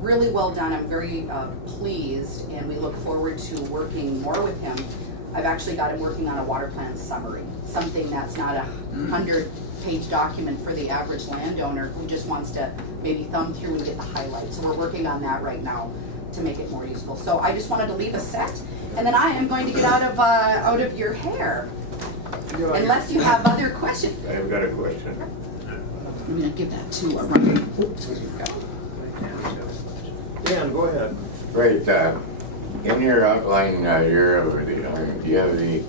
really well done. I'm very pleased, and we look forward to working more with him. I've actually got him working on a water plan summary, something that's not a 100-page document for the average landowner who just wants to maybe thumb through and get the highlights. So we're working on that right now to make it more useful. So I just wanted to leave a set, and then I am going to get out of your hair, unless you have other questions. I've got a question. I'm going to give that to Ryan. Dan, go ahead. Right, in your outline here, do you have the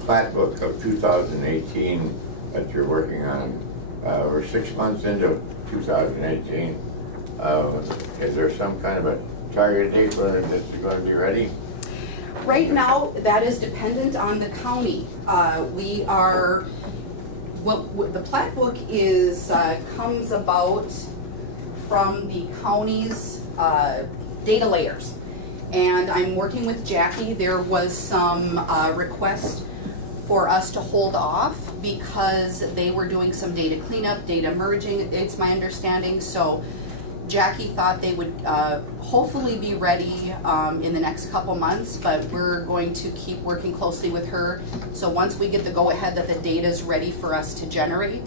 plat book of 2018 that you're working on? We're 6 months into 2018. Is there some kind of a target date when this is going to be ready? Right now, that is dependent on the county. We are, what the plat book is, comes about from the county's data layers. And I'm working with Jackie. There was some request for us to hold off because they were doing some data cleanup, data merging, it's my understanding. So Jackie thought they would hopefully be ready in the next couple months, but we're going to keep working closely with her. So once we get the go-ahead that the data is ready for us to generate,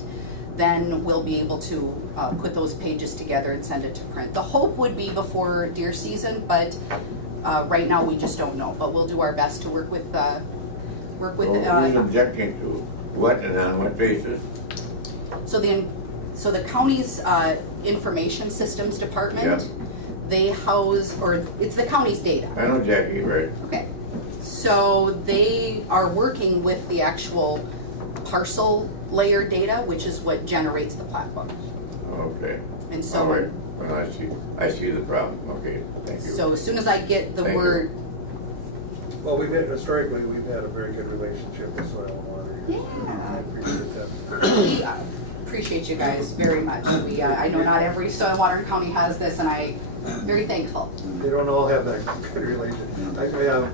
then we'll be able to put those pages together and send it to print. The hope would be before deer season, but right now we just don't know. But we'll do our best to work with Who's objecting to what and on what basis? So the county's information systems department, Yeah. they house, or it's the county's data. I know Jackie, right? Okay, so they are working with the actual parcel layer data, which is what generates the plat book. Okay. And so, All right. Well, I see the problem. Okay, thank you. so as soon as I get the Thank you. word, Well, historically, we've had a very good relationship with soil and water. Yeah. I appreciate that. we appreciate you guys very much. I know not every soil and water county has this, and I'm very thankful. They don't all have that good relationship.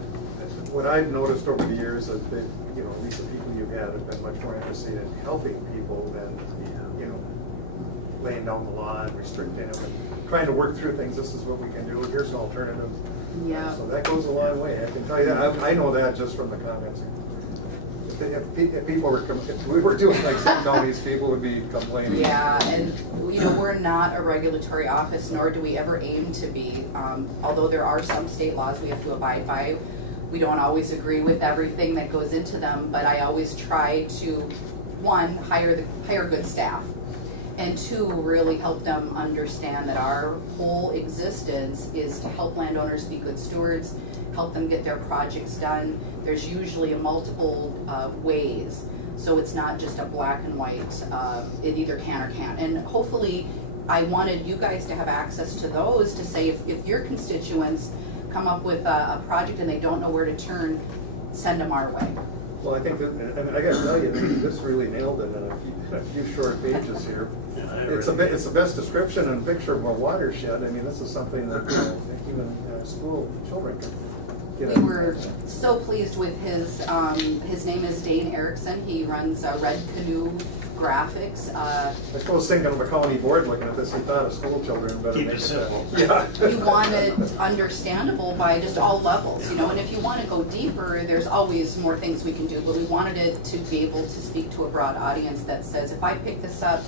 What I've noticed over the years is that, at least the people you've had have been much more interested in helping people than, laying down the law and restricting them and trying to work through things. This is what we can do. Here's an alternative. Yeah. So that goes a long way. I can tell you that. I know that just from the comments. If people were, if we were doing like some counties, people would be complaining. Yeah, and we're not a regulatory office, nor do we ever aim to be. Although there are some state laws we have to abide by, we don't always agree with everything that goes into them. But I always try to, one, hire good staff, And two, really help them understand that our whole existence is to help landowners be good stewards, help them get their projects done. There's usually multiple ways, so it's not just a black and white, it either can or can't. And hopefully, I wanted you guys to have access to those to say if your constituents come up with a project and they don't know where to turn, send them our way. Well, I think that, I mean, I gotta tell you, this really nailed it in a few short pages here. It's the best description and picture of a watershed. I mean, this is something that even school children can get. We were so pleased with his name is Dane Erickson. He runs Red Canoe Graphics. I suppose thinking of a county board looking at this, he thought of school children better Keep make it it simple. Yeah. We want it understandable by just all levels, you know, and if you want to go deeper, there's always more things we can do, but we wanted it to be able to speak to a broad audience that says, if I pick this up,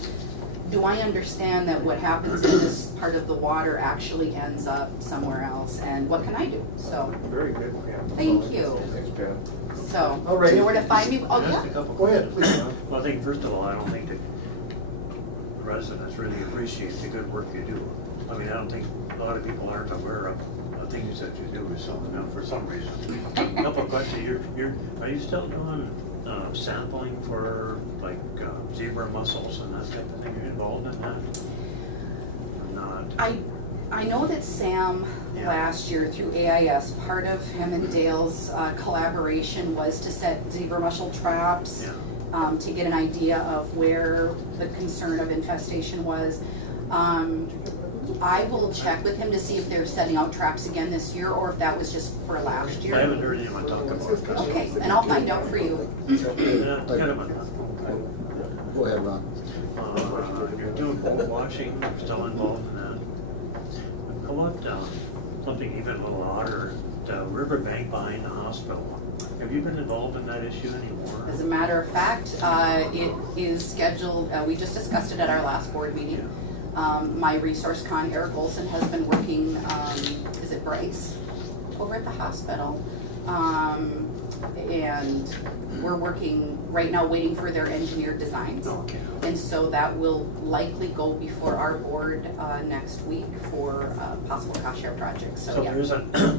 do I understand that what happens in this part of the water actually ends up somewhere else, and what can I do? So, Very good, Pam. thank you. Thanks, Pam. So, All right. you know where to find me? Oh, Just yeah. a couple Go ahead, questions. please, John. Well, I think first of all, I don't think that the residents really appreciate the good work you do. I mean, I don't think a lot of people aren't aware of the things that you do, so, you know, for some reason. Couple of questions, are you still doing sampling for like zebra mussels and that type of thing? Are you involved in that? Or not? I know that Sam Yeah. last year through AIS, part of him and Dale's collaboration was to set zebra mussel traps Yeah. to get an idea of where the concern of infestation was. I will check with him to see if they're setting out traps again this year or if that was just for last year. I haven't heard anyone talk about it. Okay, and I'll find out for you. Yeah, kind of a, Go ahead, Ron. you're doing boat washing, you're still involved in that. How about something even a little odder, the riverbank behind the hospital? Have you been involved in that issue anymore? As a matter of fact, it is scheduled, we just discussed it at our last board meeting. My resource con, Eric Olson, has been working, is it Bryce, over at the hospital. And we're working right now, waiting for their engineered designs. Okay. And so that will likely go before our board next week for possible cost share projects, so So yeah.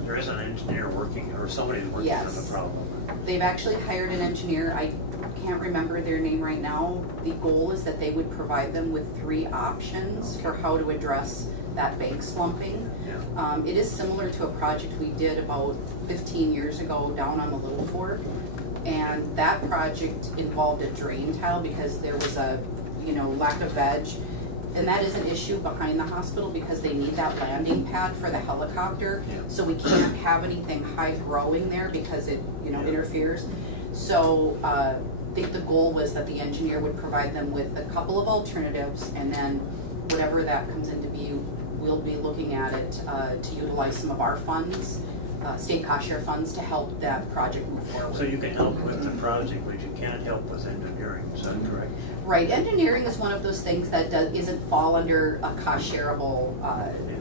there is an engineer working, or somebody's working on the Yes. problem. They've actually hired an engineer, I can't remember their name right now. The goal is that they would provide them with 3 options for how to address that bank slumping. Yeah. It is similar to a project we did about 15 years ago down on the Little Fork. And that project involved a drain tile because there was a, lack of veg. And that is an issue behind the hospital because they need that landing pad for the helicopter. Yeah. So we can't have anything high growing there because it, interferes. So I think the goal was that the engineer would provide them with a couple of alternatives, and then whatever that comes into be, we'll be looking at it to utilize some of our funds, state cost share funds, to help that project move forward. So you can help with the project, but you can't help with engineering, is that correct? Right, engineering is one of those things that isn't fall under a cost shareable,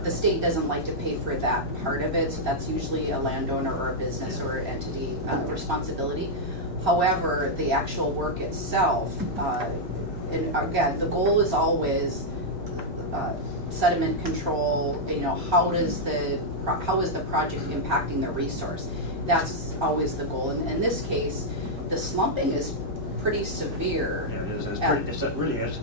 the state doesn't like to pay for that part of it, so that's usually a landowner or a business or entity responsibility. However, the actual work itself, and again, the goal is always sediment control, how is the project impacting the resource? That's always the goal. And in this case, the slumping is pretty severe. Yeah, it's a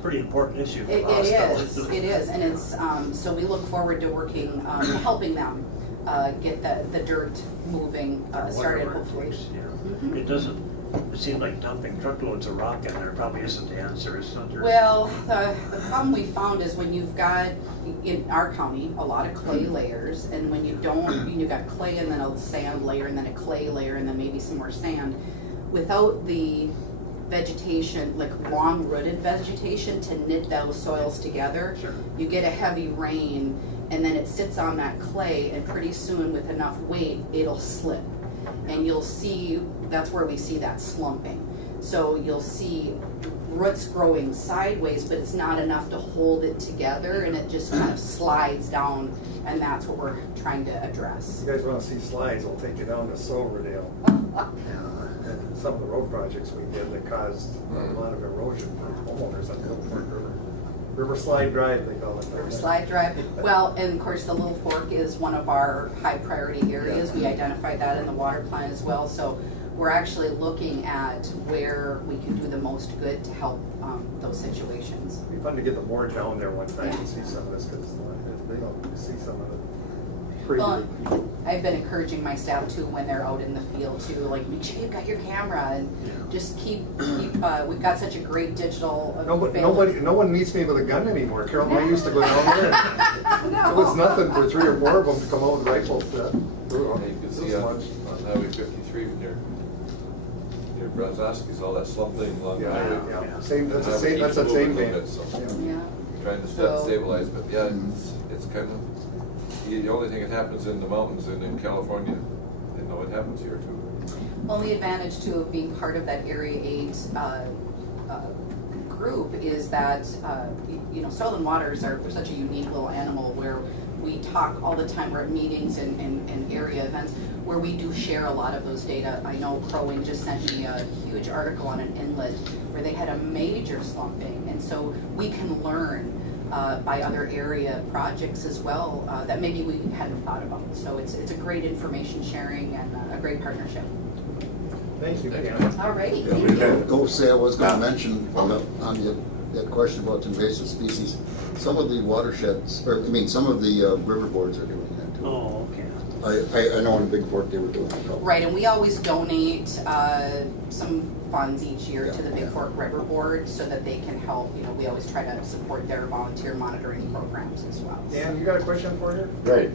pretty important issue for It us. is, and it's, so we look forward to working, helping them get the dirt moving, started Whatever it hopefully. takes, yeah. Mhm. It seems like dumping truckloads of rock in there probably isn't the answer, it's not there. Well, the problem we found is when you've got, in our county, a lot of clay layers, and when you don't, you've got clay and then a sand layer, and then a clay layer, and then maybe some more sand, without the vegetation, like long-rooted vegetation to knit those soils together, Sure. you get a heavy rain, and then it sits on that clay, and pretty soon with enough weight, it'll slip. And you'll see, that's where we see that slumping. So you'll see roots growing sideways, but it's not enough to hold it together, and it just kind of slides down, and that's what we're trying to address. If you guys want to see slides, I'll take you down to Silverdale. Some of the road projects we did that caused a lot of erosion for homeowners on the Little Fork River. River Slide Drive, they call it. River Slide Drive. Well, and of course, the Little Fork is one of our high priority areas. We identified that in the water plan as well. So we're actually looking at where we can do the most good to help those situations. It'd be fun to get the board down there one time and see some of this, because they don't see some of it. Pretty Well, good. I've been encouraging my staff too when they're out in the field too, like make sure you've got your camera and just keep. We've got such a great digital. No one meets me with a gun anymore. Carol and I used to go down there. No. It was nothing for 3 or 4 of them to come out with rifles. You can see on Highway 53 near Brazowski's, all that slumping along the highway. Yeah, same, that's the Highway same, keeps that's the same moving a thing. little bit, so Yeah. trying to stabilize, but yeah, it's kind of, the only thing that happens in the mountains and in California, you know, it happens here too. Well, the advantage too of being part of that Area 8 group is that, you know, soil and waters are such a unique little animal where we talk all the time, we're at meetings and area events where we do share a lot of those data. I know Crow Wing just sent me a huge article on an inlet where they had a major slumping, and so we can learn by other area projects as well that maybe we hadn't thought about. So it's a great information sharing and a great partnership. Thank you. All righty, Yeah, thank you. Go say I was gonna mention on that question about invasive species, some of the watersheds, or I mean, some of the river boards are doing that too. Oh, okay. I know in Big Fork they were doing it. Right, and we always donate some funds each year to the Big Yeah. Fork River Board so that they can help, you know, we always try to support their volunteer monitoring programs as well. Dan, you got a question for her? Right,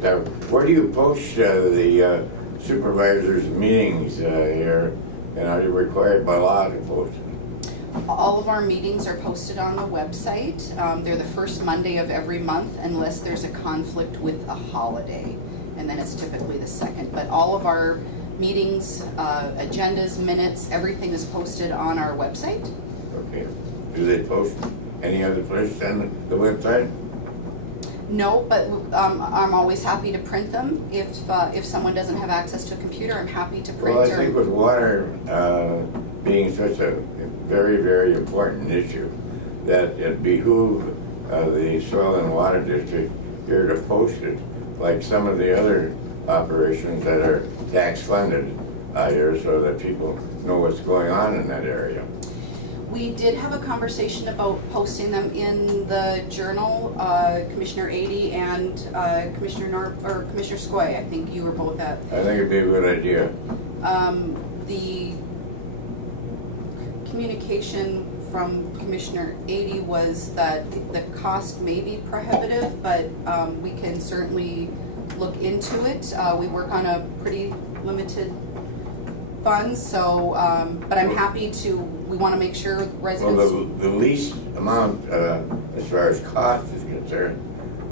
where do you post the supervisors' meetings here? And are you required by law to post them? All of our meetings are posted on the website. They're the first Monday of every month unless there's a conflict with a holiday, and then it's typically the second. But all of our meetings, agendas, minutes, everything is posted on our website. Okay. Do they post any other place on the website? No, but I'm always happy to print them. If someone doesn't have access to a computer, I'm happy to print. Well, I think with water being such a very, very important issue, that it behooves the Soil and Water District here to post it, like some of the other operations that are tax funded here, so that people know what's going on in that area. We did have a conversation about posting them in the journal. Commissioner Adie and Commissioner Skoye, I think you were both at. I think it'd be a good idea. The communication from Commissioner Adie was that the cost may be prohibitive, but we can certainly look into it. We work on a pretty limited funds, so, but I'm happy to, we want to make sure residents. Well, the least amount, as far as cost is concerned,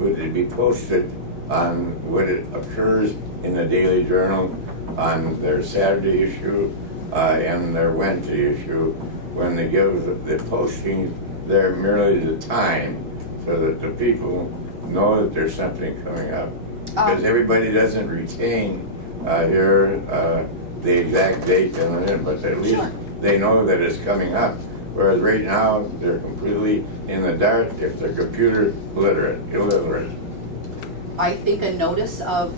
would it be posted on what it occurs in the Daily Journal on their Saturday issue and their Wednesday issue, when they give the posting there merely the time, so that the people know that there's something coming up. Because everybody doesn't retain here the exact date and it, but at least they know that it's coming up. Whereas right now, they're completely in the dark if they're computer illiterate. I think a notice of,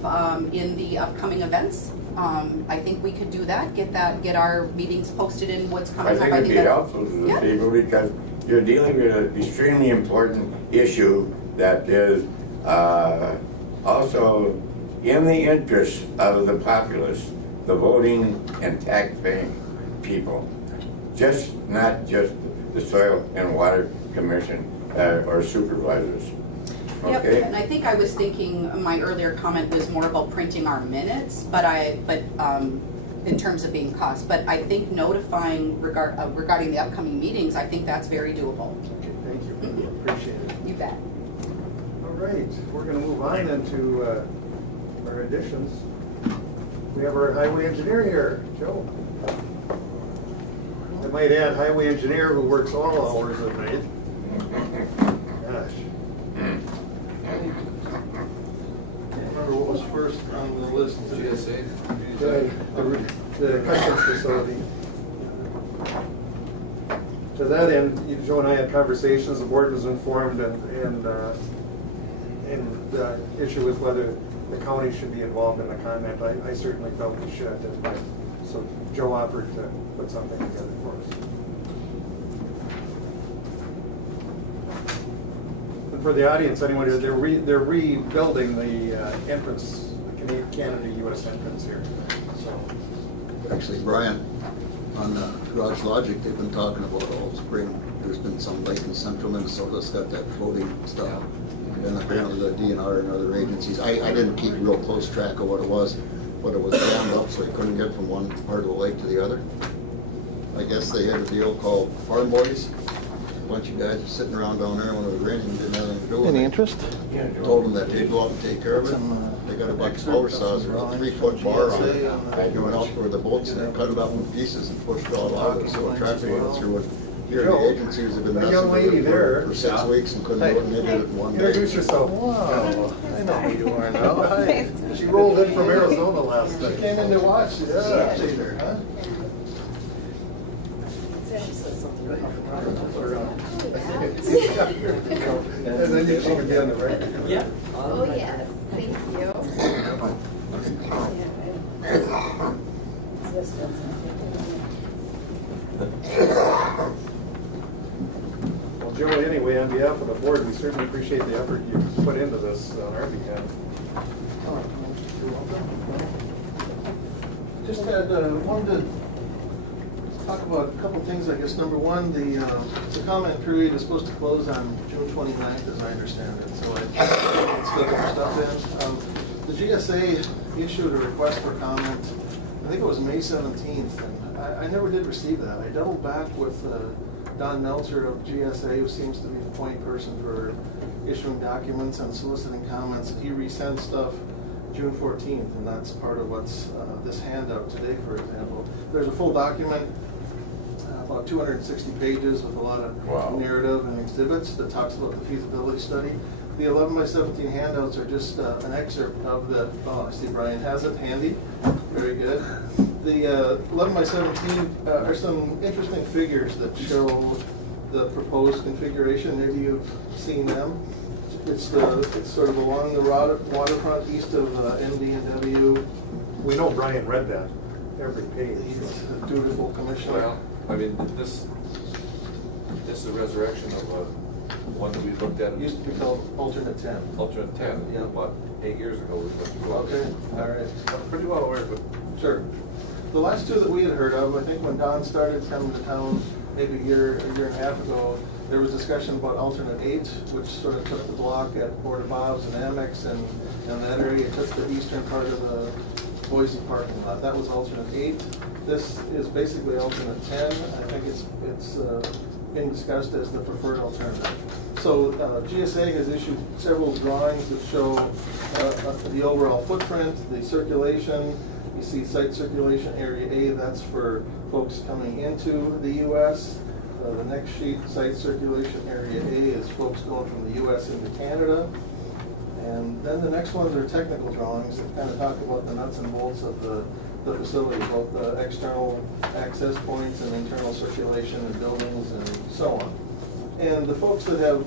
in the upcoming events, I think we could do that, get our meetings posted in what's coming up. I think it'd be helpful to the people, because you're dealing with an extremely important issue that is also in the interest of the populace, the voting and tax-paying people, not just the Soil and Water Commission or supervisors. Yep, Okay? and I think I was thinking, my earlier comment was more about printing our minutes, but in terms of being cost, but I think notifying regarding the upcoming meetings, I think that's very doable. Okay, thank you. Appreciate it. You bet. All right, we're going to move on then to our additions. We have our highway engineer here, Joe. I might add highway engineer who works all hours of the night. Gosh. Remember what was first on the list? GSA? The customs facility. to that end, Joe and I had conversations, the board was informed, and the issue was whether the county should be involved in the comment. I certainly felt we should, so Joe offered to put something together for us. And for the audience, anyone, they're rebuilding the entrance, the Canada-US entrance here. So. Actually, Brian, on Garage Logic, they've been talking about all spring. There's been some lake in central Minnesota that's got that floating stuff. And apparently the DNR and other agencies, I didn't keep real close track of what it was, but it was jammed up so you couldn't get from one part of the lake to the other. I guess they had a deal called Farm Boys. A bunch of guys were sitting around down there when it was raining and didn't have anything to do with it. Any interest? Told them that they'd go out and take care of it. They got a bunch of power saws, there was a 3-foot bar on it. They went out for the boats and they cut it up in pieces and pushed it all out so a tractor went through it. Here the agencies have been messing with it for 6 weeks and couldn't do it, and they did it in one day. Introduce yourself. Wow, I know who you are now. Hi. She rolled in from Arizona last She night. came in to watch, yeah, later, huh? She said something. And then you can be on the record. Yeah. Oh, yes, thank you. Well, Joe, anyway, on behalf of the board, we certainly appreciate the effort you put into this on our behalf. Just had, wanted to talk about a couple things, I guess. Number one, the comment period is supposed to close on June 29th, as I understand it, so I still got stuff in. The GSA issued a request for comment, I think it was May 17th, and I never did receive that. I doubled back with Don Meltzer of GSA, who seems to be the point person for issuing documents and soliciting comments, and he resent stuff June 14th, and that's part of what's this handout today, for example. There's a full document, about 260 pages with a lot of narrative and exhibits that talks about the feasibility study. The 11 by 17 handouts are just an excerpt of the, oh, I see Brian has it handy. Very good. The 11 by 17 are some interesting figures that show the proposed configuration. Maybe you've seen them. It's sort of along the waterfront east of ND&W. We know Brian read that every page. He's a dutiful commissioner. Well, I mean, this is a resurrection of one that we looked at. It used to be called Alternate 10. Alternate 10, Yeah. about 8 years ago. We went through Okay, all right. I'm pretty well aware of it. Sure. The last two that we had heard of, I think when Don started coming to town maybe a year and a half ago, there was discussion about alternate 8, which sort of took the block at Border Bob's and Amex and that area. It took the eastern part of the Boise parking lot. That was alternate 8. This is basically alternate 10. I think it's being discussed as the preferred alternative. So GSA has issued several drawings that show the overall footprint, the circulation. You see site circulation area A, that's for folks coming into the U.S. The next sheet, site circulation area A, is folks going from the U.S. into Canada. And then the next ones are technical drawings that kind of talk about the nuts and bolts of the facility, both the external access points and internal circulation and buildings and so on. And the folks that have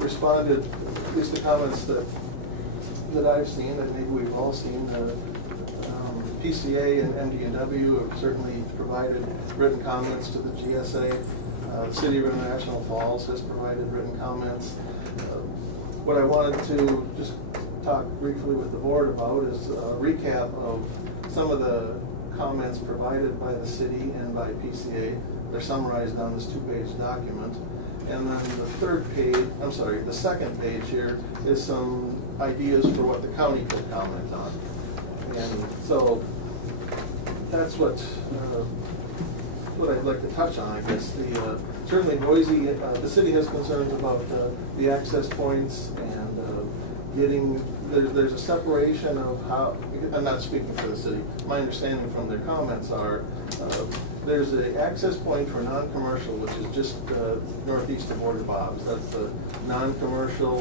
responded, at least the comments that I've seen, and maybe we've all seen, PCA and MD&W have certainly provided written comments to the GSA. The City of International Falls has provided written comments. What I wanted to just talk briefly with the board about is a recap of some of the comments provided by the city and by PCA. They're summarized on this 2-page document. And then the second page here is some ideas for what the county could comment on. And so that's what I'd like to touch on, I guess. Certainly Boise, the city has concerns about the access points and there's a separation of how, I'm not speaking for the city, my understanding from their comments are, there's an access point for non-commercial, which is just northeast of Border Bob's. That's the non-commercial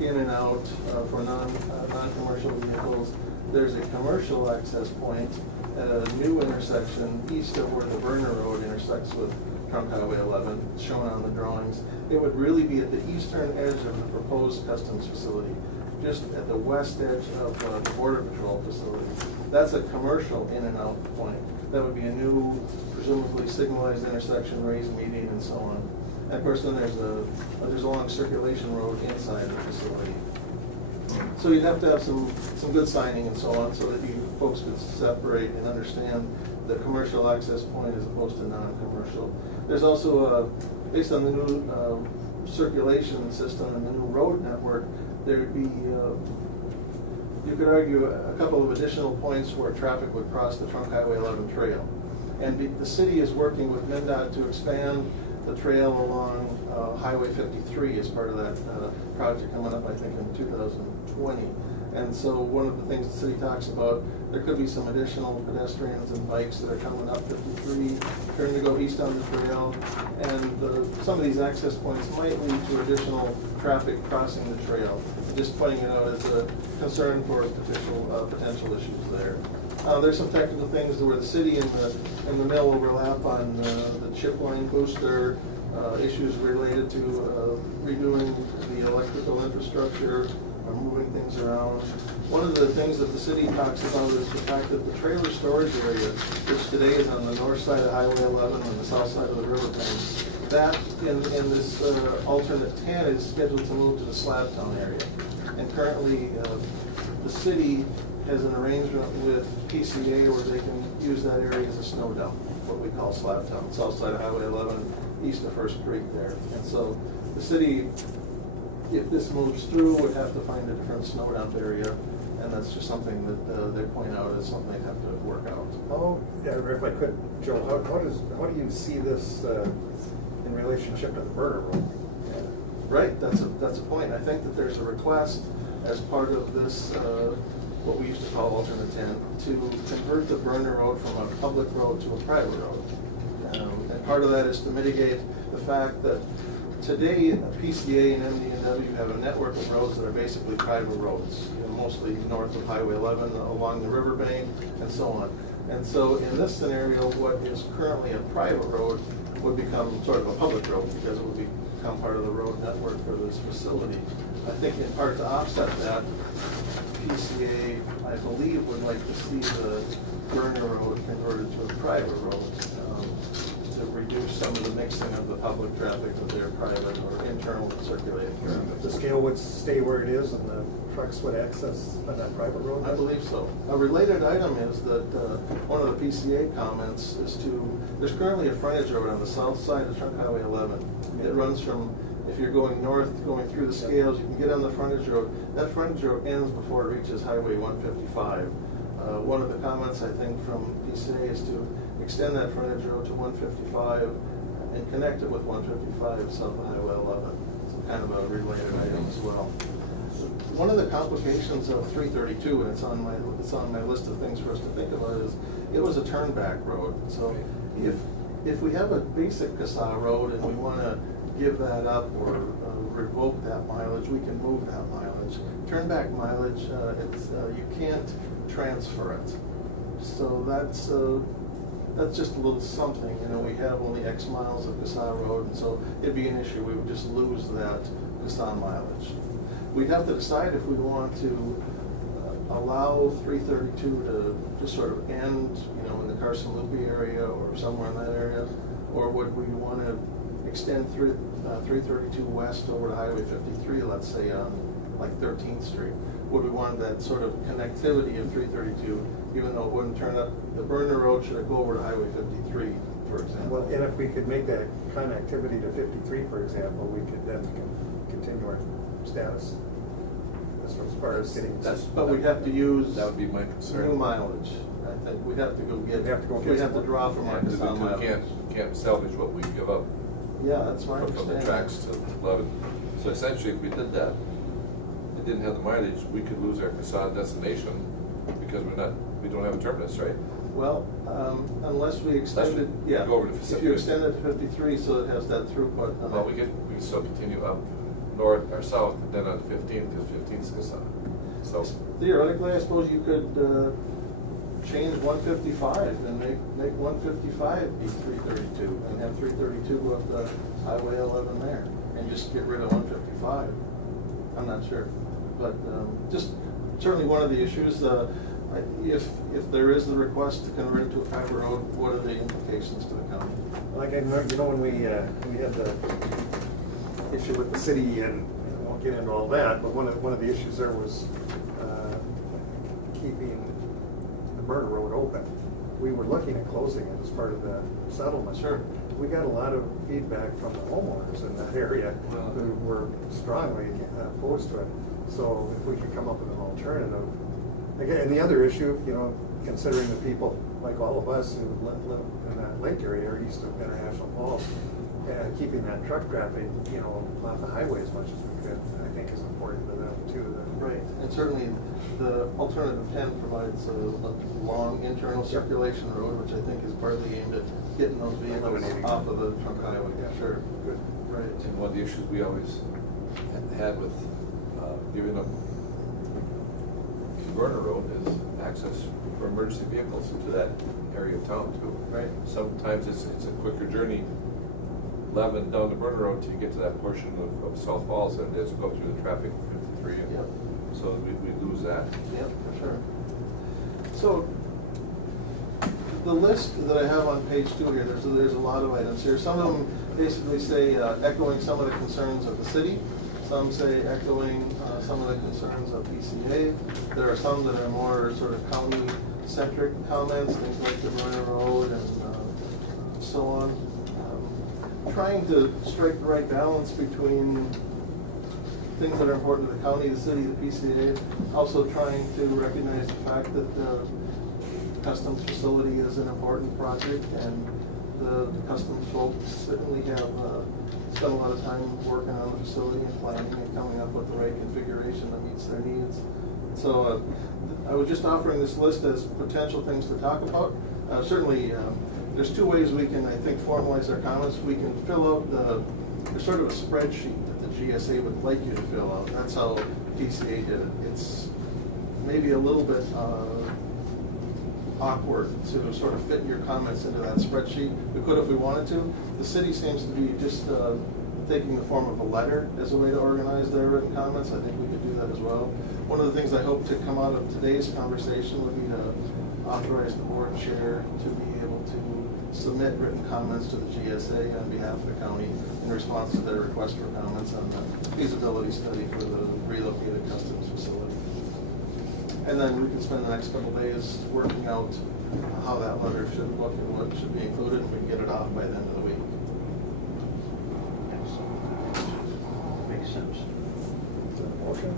in and out for non-commercial vehicles. There's a commercial access point at a new intersection east of where the Burner Road intersects with Trunk Highway 11, shown on the drawings. It would really be at the eastern edge of the proposed customs facility, just at the west edge of the Border Patrol facility. That's a commercial in and out point. That would be a new, presumably signalized intersection, raised median, and so on. And of course, then there's a long circulation road inside the facility. So you'd have to have some good signing and so on, so that you folks could separate and understand the commercial access point as opposed to non-commercial. There's also, based on the new circulation system and the new road network, there'd be, you could argue, a couple of additional points where traffic would cross the Trunk Highway 11 trail. And the city is working with MnDOT to expand the trail along Highway 53 as part of that project coming up, I think, in 2020. And so one of the things the city talks about, there could be some additional pedestrians and bikes that are coming up 53, turning to go east on the trail. And some of these access points might lead to additional traffic crossing the trail. Just pointing it out as a concern for potential issues there. There's some technical things where the city and the mill overlap on the chip line booster, issues related to redoing the electrical infrastructure, moving things around. One of the things that the city talks about is the fact that the trailer storage area, which today is on the north side of Highway 11 and the south side of the river bank, that in this alternate 10 is scheduled to move to the Slabtown area. And currently, the city has an arrangement with PCA where they can use that area as a snow dump, what we call Slabtown, south side of Highway 11, east of First Creek there. And so the city, if this moves through, would have to find a different snow dump area, and that's just something that they point out as something they have to work out. Oh, yeah, if I could, Joe, how do you see this in relationship to the Burner Road? Right, that's a point. I think that there's a request as part of this, what we used to call alternate 10, to convert the Burner Road from a public road to a private road. And part of that is to mitigate the fact that today, PCA and MD&W have a network of roads that are basically private roads, mostly north of Highway 11, along the riverbank, and so on. And so in this scenario, what is currently a private road would become sort of a public road because it would become part of the road network for this facility. I think in part to offset that, PCA, I believe, would like to see the Burner Road converted to a private road. To reduce some of the mixing of the public traffic with their private or internal circulating traffic. The scale would stay where it is and the trucks would access on that private road? I believe so. A related item is that one of the PCA comments is there's currently a frontage road on the south side of Trunk Highway 11. It runs from, if you're going north, going through the scales, you can get on the frontage road. That frontage road ends before it reaches Highway 155. One of the comments, I think, from PCA is to extend that frontage road to 155 and connect it with 155 south of Highway 11. It's kind of a related item as well. One of the complications of 332, and it's on my list of things for us to think about, is it was a turnback road. So if we have a basic CASA road and we want to give that up or revoke that mileage, we can move that mileage. Turnback mileage, you can't transfer it. So that's just a little something. You know, we have only X miles of CASA road, and so it'd be an issue. We would just lose that CASA mileage. We'd have to decide if we want to allow 332 to just sort of end, you know, in the Carson Loopy area or somewhere in that area, or would we want to extend 332 west over to Highway 53, let's say on like 13th Street? Would we want that sort of connectivity of 332, even though it wouldn't turn up, the Burner Road should go over to Highway 53, for example? Well, and if we could make that connectivity to 53, for example, we could then continue our status as far as getting. But we'd have to use. That would be my concern. New mileage. I think we'd have to go get. We'd have to draw from our Because CASA we mileage. can't salvage what we give up. Yeah, that's my From the understanding. tracks to 11. So essentially, if we did that, it didn't have the mileage, we could lose our CASA destination because we don't have a terminus, right? Well, unless we extended, yeah. Go over to If you extend it to 53, so it has that throughput. Well, we could still continue up north or south, and then on 15th, because 15th is CASA. So Theoretically, I suppose you could change 155 and make 155 be 332 and have 332 go up the Highway 11 there and just get rid of 155. I'm not sure, but just certainly one of the issues. If there is the request to convert it to a private road, what are the implications to the county? Like I remember, when we had the issue with the city, and I won't get into all that, but one of the issues there was keeping the Burner Road open. We were looking at closing it as part of the settlement. Sure. We got a lot of feedback from the homeowners in that area who were strongly opposed to it. So if we could come up with an alternative. Again, and the other issue, considering the people like all of us who live in that lake area or east of International Falls, keeping that truck traffic, off the highway as much as we could, I think is important to them too. Right, and certainly the alternative 10 provides a long internal circulation road, which I think is partly aimed at getting those vehicles off of the trunk highway. Yeah, sure. Good. Right. And one of the issues we always had with giving up Burner Road is access for emergency vehicles into that area of town too. Right. Sometimes it's a quicker journey, 11 down the Burner Road till you get to that portion of South Falls, and as you go through the traffic 53. And Yep. so we lose that. Yep, for sure. So the list that I have on page 2 here, there's a lot of items here. Some of them basically say echoing some of the concerns of the city. Some say echoing some of the concerns of PCA. There are some that are more sort of county-centric comments, things like the Burner Road and so on. Trying to strike the right balance between things that are important to the county, the city, the PCA. Also trying to recognize the fact that the customs facility is an important project, and the customs folks certainly have spent a lot of time working on the facility and planning and coming up with the right configuration that meets their needs. So I was just offering this list as potential things to talk about. Certainly, there's 2 ways we can, I think, formalize our comments. We can fill out there's sort of a spreadsheet that the GSA would like you to fill out. That's how PCA did it. It's maybe a little bit awkward to sort of fit your comments into that spreadsheet. We could if we wanted to. The city seems to be just taking the form of a letter as a way to organize their written comments. I think we could do that as well. One of the things I hope to come out of today's conversation would be to authorize the board chair to be able to submit written comments to the GSA on behalf of the county in response to their request for comments on the feasibility study for the relocated customs facility. And then we can spend the next couple days working out how that letter should look and what should be included, and we can get it off by the end of the week. Makes sense. Is that a motion?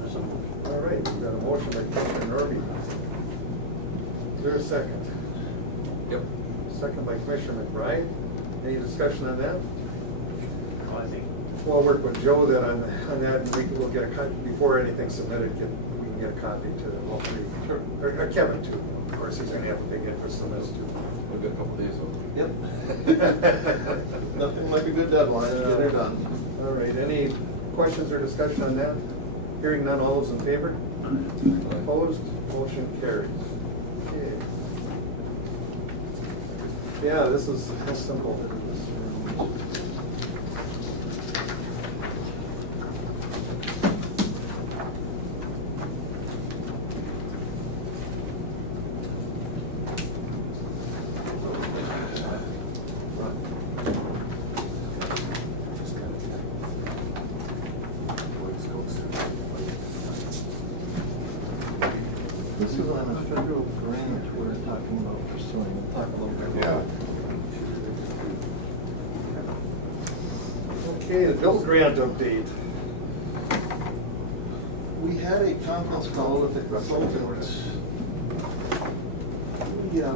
That's a motion. All right, we've got a motion by Commissioner Norby. Is there a second? Yep. Second by Commissioner McBride. Any discussion on that? Well, I think We'll work with Joe then on that, and we'll get a copy, before anything's submitted, we can get a copy to all 3. Sure. Or Kevin too. Of course, he's gonna have a big interest in this too. We've got a couple days of Yep. Nothing like a good deadline to get it done. All right, any questions or discussion on that? Hearing none, all those in favor? Opposed? Motion carries. Okay. Yeah, this is simple. This is on a federal grant we're talking about pursuing. We'll talk a little bit Yeah. Okay, the bill grant update. We had a conference call with the consultant.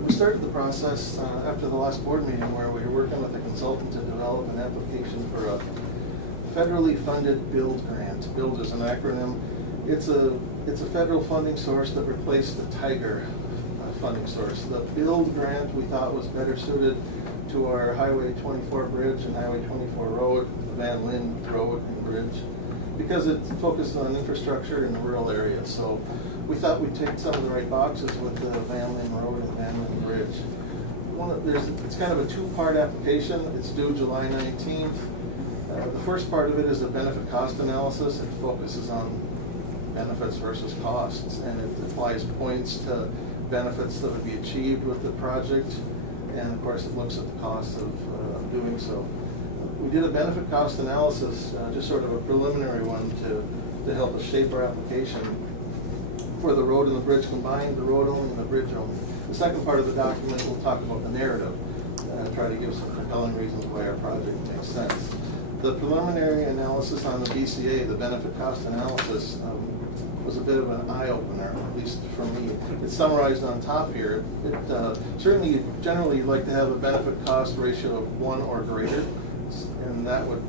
We started the process after the last board meeting where we were working with a consultant to develop an application for a federally funded build grant. BUILD is an acronym. It's a federal funding source that replaced the Tiger funding source. The BUILD grant we thought was better suited to our Highway 24 bridge and Highway 24 road, the Van Linn Road and bridge, because it's focused on infrastructure in the rural areas. So we thought we'd take some of the right boxes with the Van Lyn Road and Van Lyn Bridge. It's kind of a two-part application. It's due July 19th. The first part of it is a benefit cost analysis. It focuses on benefits versus costs, and it applies points to benefits that would be achieved with the project, and of course it looks at the cost of doing so. We did a benefit cost analysis, just sort of a preliminary one to help us shape our application for the road and the bridge combined, the road only and the bridge only. The second part of the document will talk about the narrative, try to give some compelling reasons why our project makes sense. The preliminary analysis on the BCA, the benefit cost analysis, was a bit of an eye-opener, at least for me. It's summarized on top here. Certainly, generally, you'd like to have a benefit cost ratio of 1 or greater, and that would,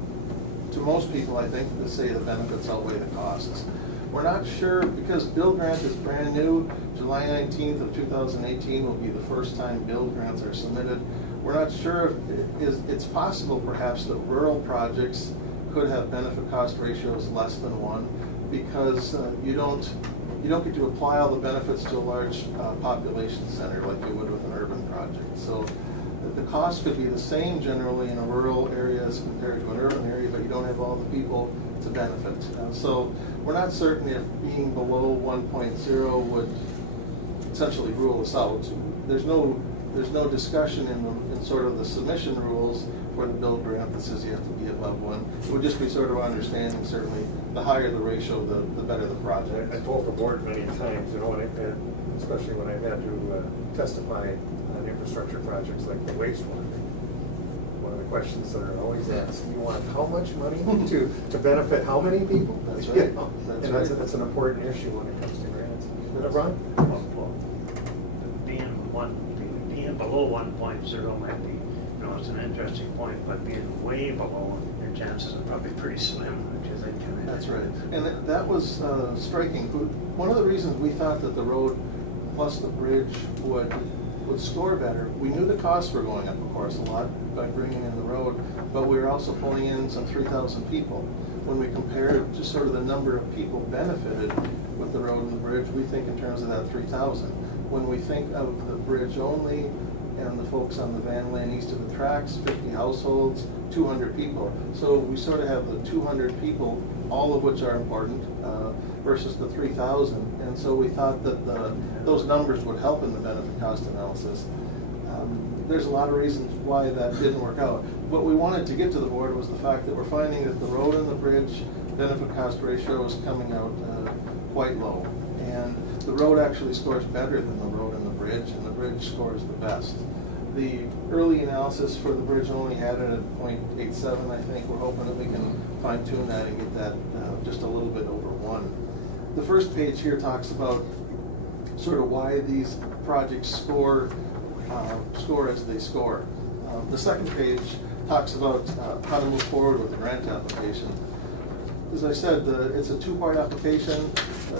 to most people, I think, to say the benefits outweigh the costs. We're not sure, because Bill Grant is brand new. July 19th of 2018 will be the first time Bill Grants are submitted. We're not sure if it's possible, perhaps, that rural projects could have benefit cost ratios less than 1, because you don't get to apply all the benefits to a large population center like you would with an urban project. So the cost could be the same generally in a rural area as compared to an urban area, but you don't have all the people to benefit. So we're not certain if being below 1.0 would essentially rule us out. There's no discussion in sort of the submission rules for the Bill Grant that says you have to be above 1. It would just be sort of understanding, certainly, the higher the ratio, the better the project. I told the board many times, especially when I've had to testify on infrastructure projects like the wastewater. One of the questions that are always asked, you want how much money to benefit how many people? That's right. That's an important issue when it comes to grants. Ron? Well, being below 1.0 might be, it's an interesting point, but being way below, your chances are probably pretty slim, which is kind of. That's right. And that was striking. One of the reasons we thought that the road plus the bridge would score better, we knew the costs were going up, of course, a lot by bringing in the road, but we were also pulling in some 3,000 people. When we compared just sort of the number of people benefited with the road and the bridge, we think in terms of that 3,000. When we think of the bridge only and the folks on the Van Lyn east of the tracks, 50 households, 200 people. So we sort of have the 200 people, all of which are important, versus the 3,000. And so we thought that those numbers would help in the benefit cost analysis. There's a lot of reasons why that didn't work out. What we wanted to get to the board was the fact that we're finding that the road and the bridge benefit cost ratio is coming out quite low. And the road actually scores better than the road and the bridge scores the best. The early analysis for the bridge only had it at 0.87, I think. We're hoping that we can fine tune that and get that just a little bit over 1. The first page here talks about sort of why these projects score as they score. The second page talks about how to move forward with the grant application. As I said, it's a two-part application,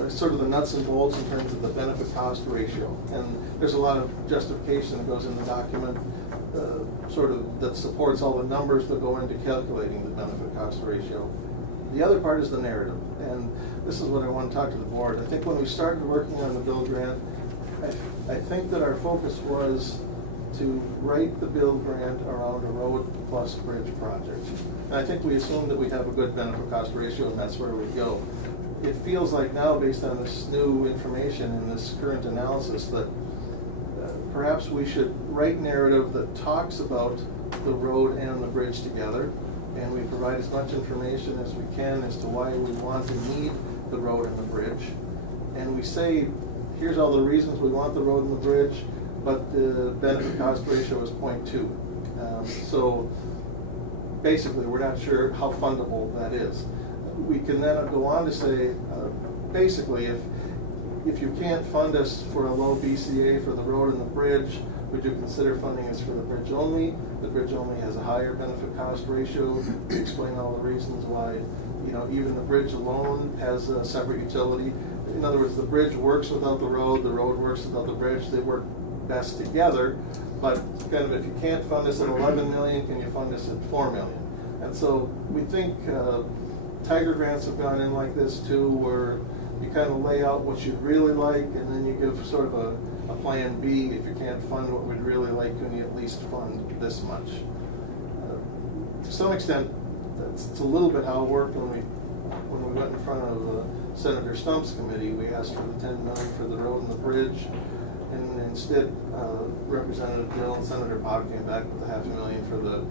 sort of the nuts and bolts in terms of the benefit cost ratio. And there's a lot of justification that goes in the document sort of that supports all the numbers that go into calculating the benefit cost ratio. The other part is the narrative. And this is what I want to talk to the board. I think when we started working on the Bill Grant, I think that our focus was to write the Bill Grant around a road plus bridge project. And I think we assumed that we'd have a good benefit cost ratio, and that's where we'd go. It feels like now, based on this new information and this current analysis, that perhaps we should write narrative that talks about the road and the bridge together, and we provide as much information as we can as to why we want to need the road and the bridge. And we say, here's all the reasons we want the road and the bridge, but the benefit cost ratio is 0.2. So basically, we're not sure how fundable that is. We can then go on to say, basically, if you can't fund us for a low BCA for the road and the bridge, would you consider funding us for the bridge only? The bridge only has a higher benefit cost ratio. Explain all the reasons why, even the bridge alone has a separate utility. In other words, the bridge works without the road works without the bridge. They work best together, but kind of if you can't fund us at 11 million, can you fund us at 4 million? And so we think Tiger grants have gone in like this too, where you kind of lay out what you'd really like, and then you give sort of a plan B. If you can't fund what we'd really like, can you at least fund this much? To some extent, it's a little bit how it worked when we went in front of Senator Stump's committee. We asked for the $10 million for the road and the bridge, and instead Representative Dill and Senator Potter came back with $500,000 for the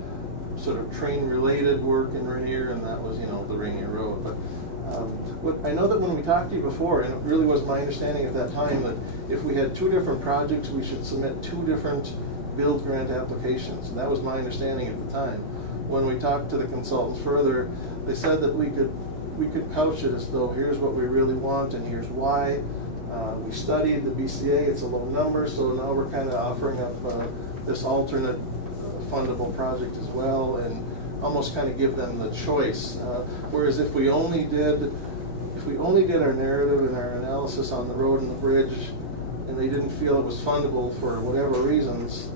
sort of train-related work in Rainier, and that was, the Rainier Road. But I know that when we talked to you before, and it really was my understanding at that time, that if we had 2 different projects, we should submit 2 different build grant applications, and that was my understanding at the time. When we talked to the consultants further, they said that we could couch it as though here's what we really want and here's why. We studied the BCA, it's a low number, so now we're kind of offering up this alternate fundable project as well, and almost kind of give them the choice. Whereas if we only did our narrative and our analysis on the road and the bridge, and they didn't feel it was fundable for whatever reasons,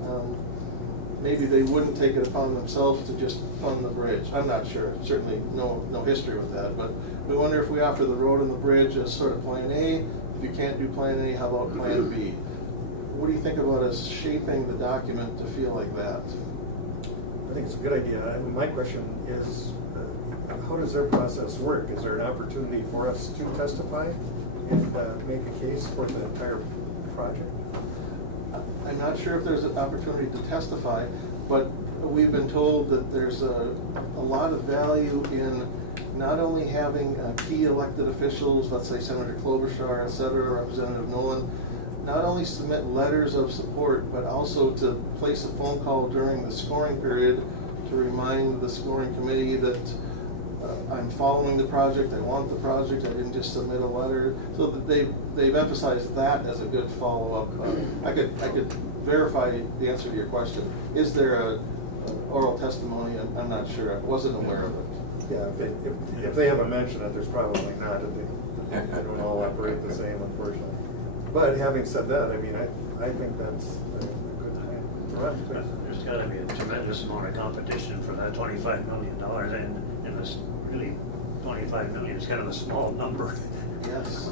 maybe they wouldn't take it upon themselves to just fund the bridge. I'm not sure. Certainly no history with that. But we wonder if we offer the road and the bridge as sort of plan A. If you can't do plan A, how about plan B? What do you think about us shaping the document to feel like that? I think it's a good idea. I mean, my question is, how does their process work? Is there an opportunity for us to testify and make a case for the entire project? I'm not sure if there's an opportunity to testify, but we've been told that there's a lot of value in not only having key elected officials, let's say Senator Klobuchar, et cetera, Representative Nolan, not only submit letters of support, but also to place a phone call during the scoring period to remind the scoring committee that I'm following the project, I want the project, I didn't just submit a letter. So that they've emphasized that as a good follow-up. I could verify the answer to your question. Is there a oral testimony? I'm not sure. I wasn't aware of it. Yeah, if they haven't mentioned it, there's probably not. They don't all operate the same, unfortunately. But having said that, I mean, I think that's a good time for us. There's got to be a tremendous amount of competition for that $25 million, and this really $25 million is kind of a small number. Yes.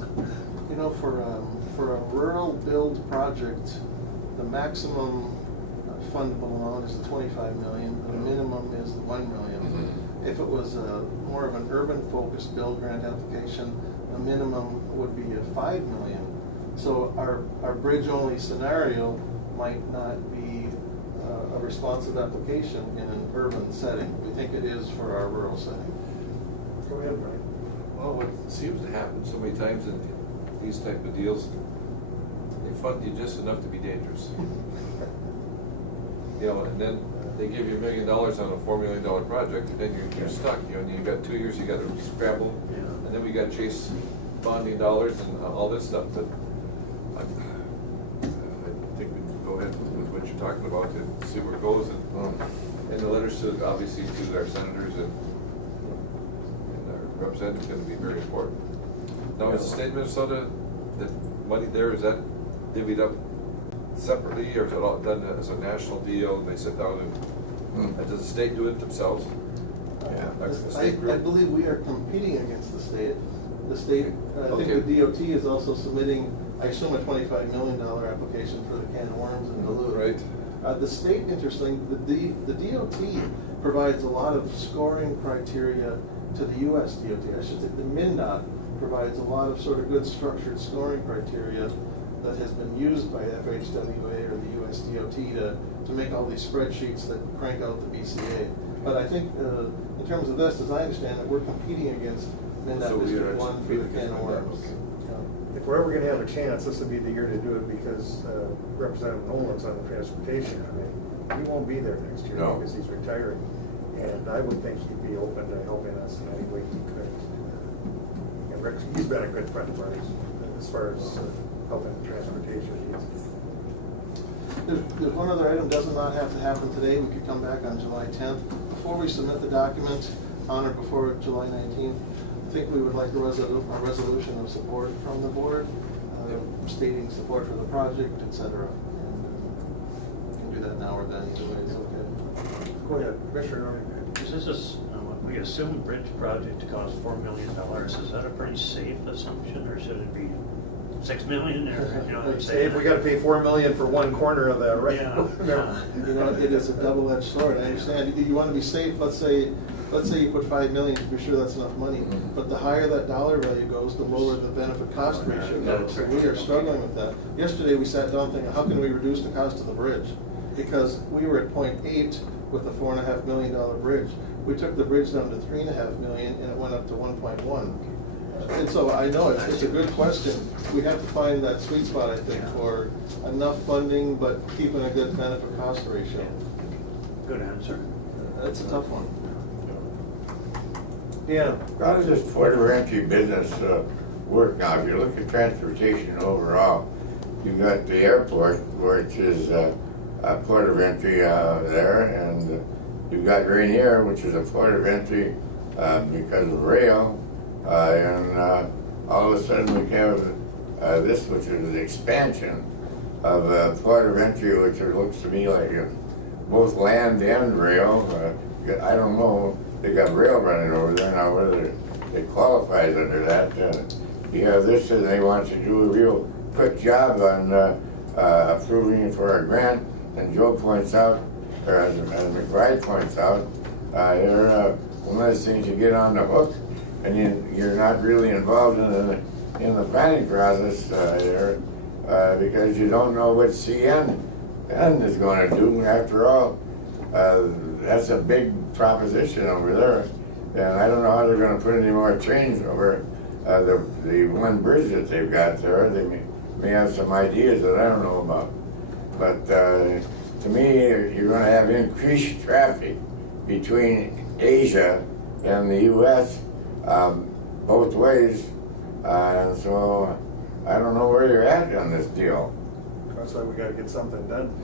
For a rural build project, the maximum fundable amount is the $25 million. The minimum is the $1 million. If it was more of an urban-focused build grant application, the minimum would be a $5 million. So our bridge-only scenario might not be a responsive application in an urban setting. We think it is for our rural setting. Go ahead, Mike. Well, what seems to happen so many times in these type of deals, they fund you just enough to be dangerous. And then they give you $1 million on a $4 million project, and then you're stuck. And you've got 2 years, you got to scramble, and then we got to chase bonding dollars and all this stuff. But I think we can go ahead with what you're talking about and see where it goes. And the letters to, obviously, to our senators and our representatives going to be very important. Now, is the state of Minnesota, the money there, is that divvied up separately, or is it all done as a national deal, and they sit down and does the state do it themselves? I believe we are competing against the state. The state, I think the DOT is also submitting, I assume, a $25 million application for the can of worms in Duluth. Right. The state, interesting, the DOT provides a lot of scoring criteria to the US DOT. I should say the MnDOT provides a lot of sort of good structured scoring criteria that has been used by FHWA or the US DOT to make all these spreadsheets that crank out the BCA. But I think in terms of this, as I understand it, we're competing against MnDOT District 1 for the can of worms. If we're ever going to have a chance, this would be the year to do it, because Representative Nolan's on the Transportation Committee. He won't be there next year because he's retiring. And I would think he'd be open to helping us in any way he could. And Rick, he's been a good friend of ours as far as helping the transportation needs. There's one other item does not have to happen today. We could come back on July 10th. Before we submit the document on or before July 19th, I think we would like a resolution of support from the board, stating support for the project, etc. And we can do that now or then. Either way, it's okay. Go ahead, Commissioner. Is this we assume bridge project to cost $4 million. Is that a pretty safe assumption, or should it be 6 million, or, you know what I'm Say saying? if we gotta pay 4 million for one corner of that, right? Yeah, yeah. You know, it is a double-edged sword, I understand. You wanna be safe, let's say you put 5 million to be sure that's enough money. But the higher that dollar value goes, the lower the benefit cost ratio goes. So we are struggling with that. Yesterday, we sat down thinking, how can we reduce the cost of the bridge? Because we were at 0.8 with a $4.5 million bridge. We took the bridge down to 3.5 million and it went up to 1.1. And so I know it's a good question. We have to find that sweet spot, I think, for enough funding but keeping a good benefit cost ratio. Good answer. That's a tough one. Yeah. How does this port of entry business work now? If you look at transportation overall, you've got the airport, which is a port of entry there, and you've got Rainier, which is a port of entry because of rail, and all of a sudden we have this, which is the expansion of a port of entry, which it looks to me like both land and rail. I don't know. They got rail running over there now, whether it qualifies under that. You have this, and they want to do a real quick job on approving for a grant. And Joe points out, or as McBride points out, one of the things you get on the hook, and you're not really involved in the planning process because you don't know what CN is going to do. After all, that's a big proposition over there, and I don't know how they're going to put any more trains over the one bridge that they've got there. They may have some ideas that I don't know about, but to me, you're going to have increased traffic between Asia and the U.S. Both ways, and so I don't know where you're at on this deal. That's why we gotta get something done.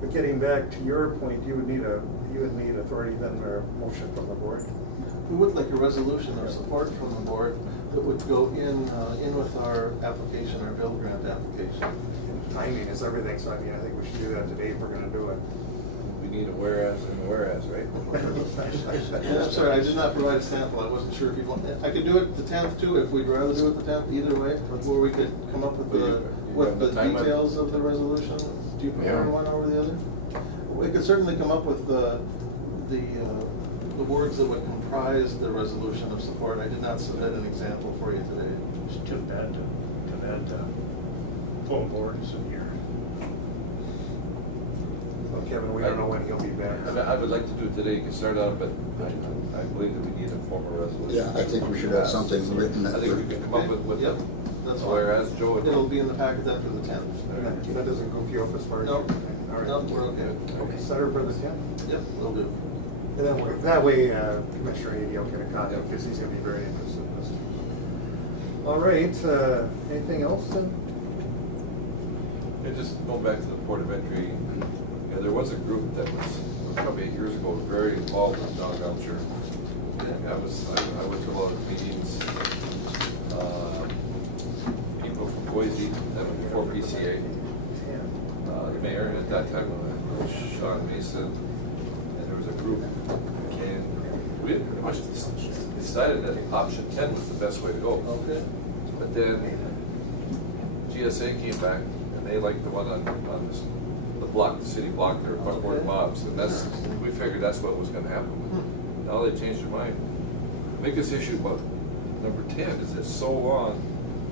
But getting back to your point, you would need authority then, or a motion from the board. We would like a resolution of support from the board that would go in with our application, our bill grant application. Timing is everything, so I mean, I think we should do that today if we're gonna do it. We need a whereas and a whereas, right? Yeah, I'm sorry, I did not provide a sample, I wasn't sure if you want, I could do it the 10th too, if we'd rather do it the 10th, either way, where we could come up with the details of the resolution. Do you prefer one over the other? We could certainly come up with the words that would comprise the resolution of support. I did not submit an example for you today. It's too bad full board isn't here. Well, Kevin, we don't know when he'll be back. I would like to do it today, you can start out, but I believe that we need a formal resolution. Yeah, I think we should have something written that. I think we can come up with Yep, that's fine. whereas, Joe. It'll be in the packet after the 10th. That doesn't goof you up as far as. Nope. All right. Nope, we're okay. Okay, set her for the 10th. Yep, will do. And then that way, Commissioner Adie will get a copy, because he's gonna be very interested in this. All right, anything else then? And just going back to the port of entry, there was a group that was probably 8 years ago, very involved in Don Belcher. I went to a lot of meetings, people from Boise, that was before PCA. The mayor at that time, Sean Mason, and there was a group, and we had pretty much decided that option 10 was the best way to go. Okay. But then GSA came back, and they liked the one on the block, the city block there, Buckboard Bob's, and we figured that's what was gonna happen. Now they changed their mind. The biggest issue about number 10 is it's so long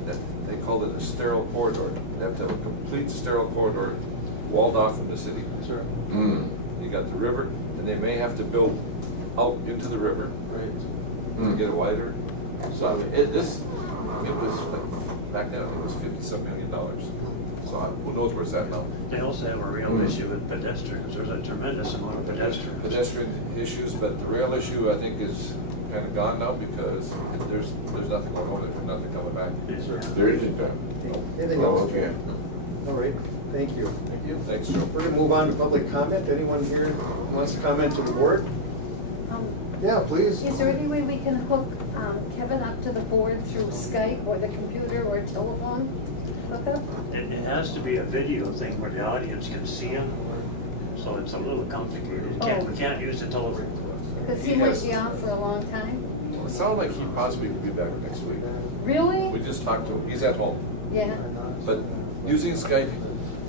that they called it a sterile corridor. They have to have a complete sterile corridor walled off from the city. Sure. You got the river, and they may have to build out into the river Great. to get it wider. So I mean, it was like, back then I think it was $50-some million. So who knows where it's at now? They also have a real issue with pedestrians. There's a tremendous amount of pedestrians. Pedestrian issues, but the rail issue I think is kind of gone now because there's nothing going on, there's nothing coming back. There isn't that. Anything Oh, else? okay. All right, thank you. Thank you. Thanks, Joe. We're gonna move on to public comment. Anyone here wants to comment to the board? Yeah, please. Is there any way we can hook Kevin up to the board through Skype or the computer or telephone hookup? It has to be a video thing where the audience can see him, so it's a little complicated. We can't use the telephone. Because he might be out for a long time. It sounded like he possibly could be back next week. We Really? just talked to him, he's at home. Yeah, But using Skype,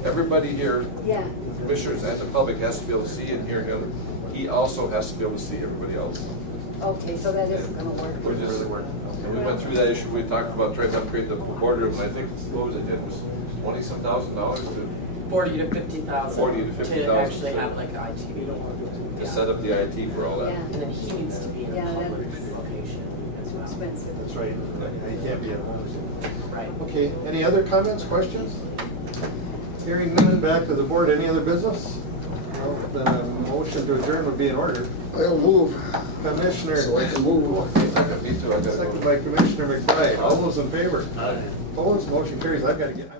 everybody here, yeah. commissioners and the public has to be able to see and hear him. He also has to be able to see everybody else. Okay, so that isn't gonna work. We're just, and we went through that issue, we talked about trying to upgrade the boardroom, and I think, what was it, it was $20-some thousand to 40 to 50,000. 40 to 50,000. To actually have like IT. set up the IT for all that. Yeah. And then he needs to be in a Yeah, public that's location as well. expensive. That's right, he can't be at home. Right. Okay, any other comments, questions? Hearing none, back to the board, any other business? Well, then a motion to adjourn would be in order. I'll move. Commissioner. So I can move. Me too, I gotta go. Second by Commissioner McBride, all those in favor? Aye. Opposed, motion carries, I've got to get.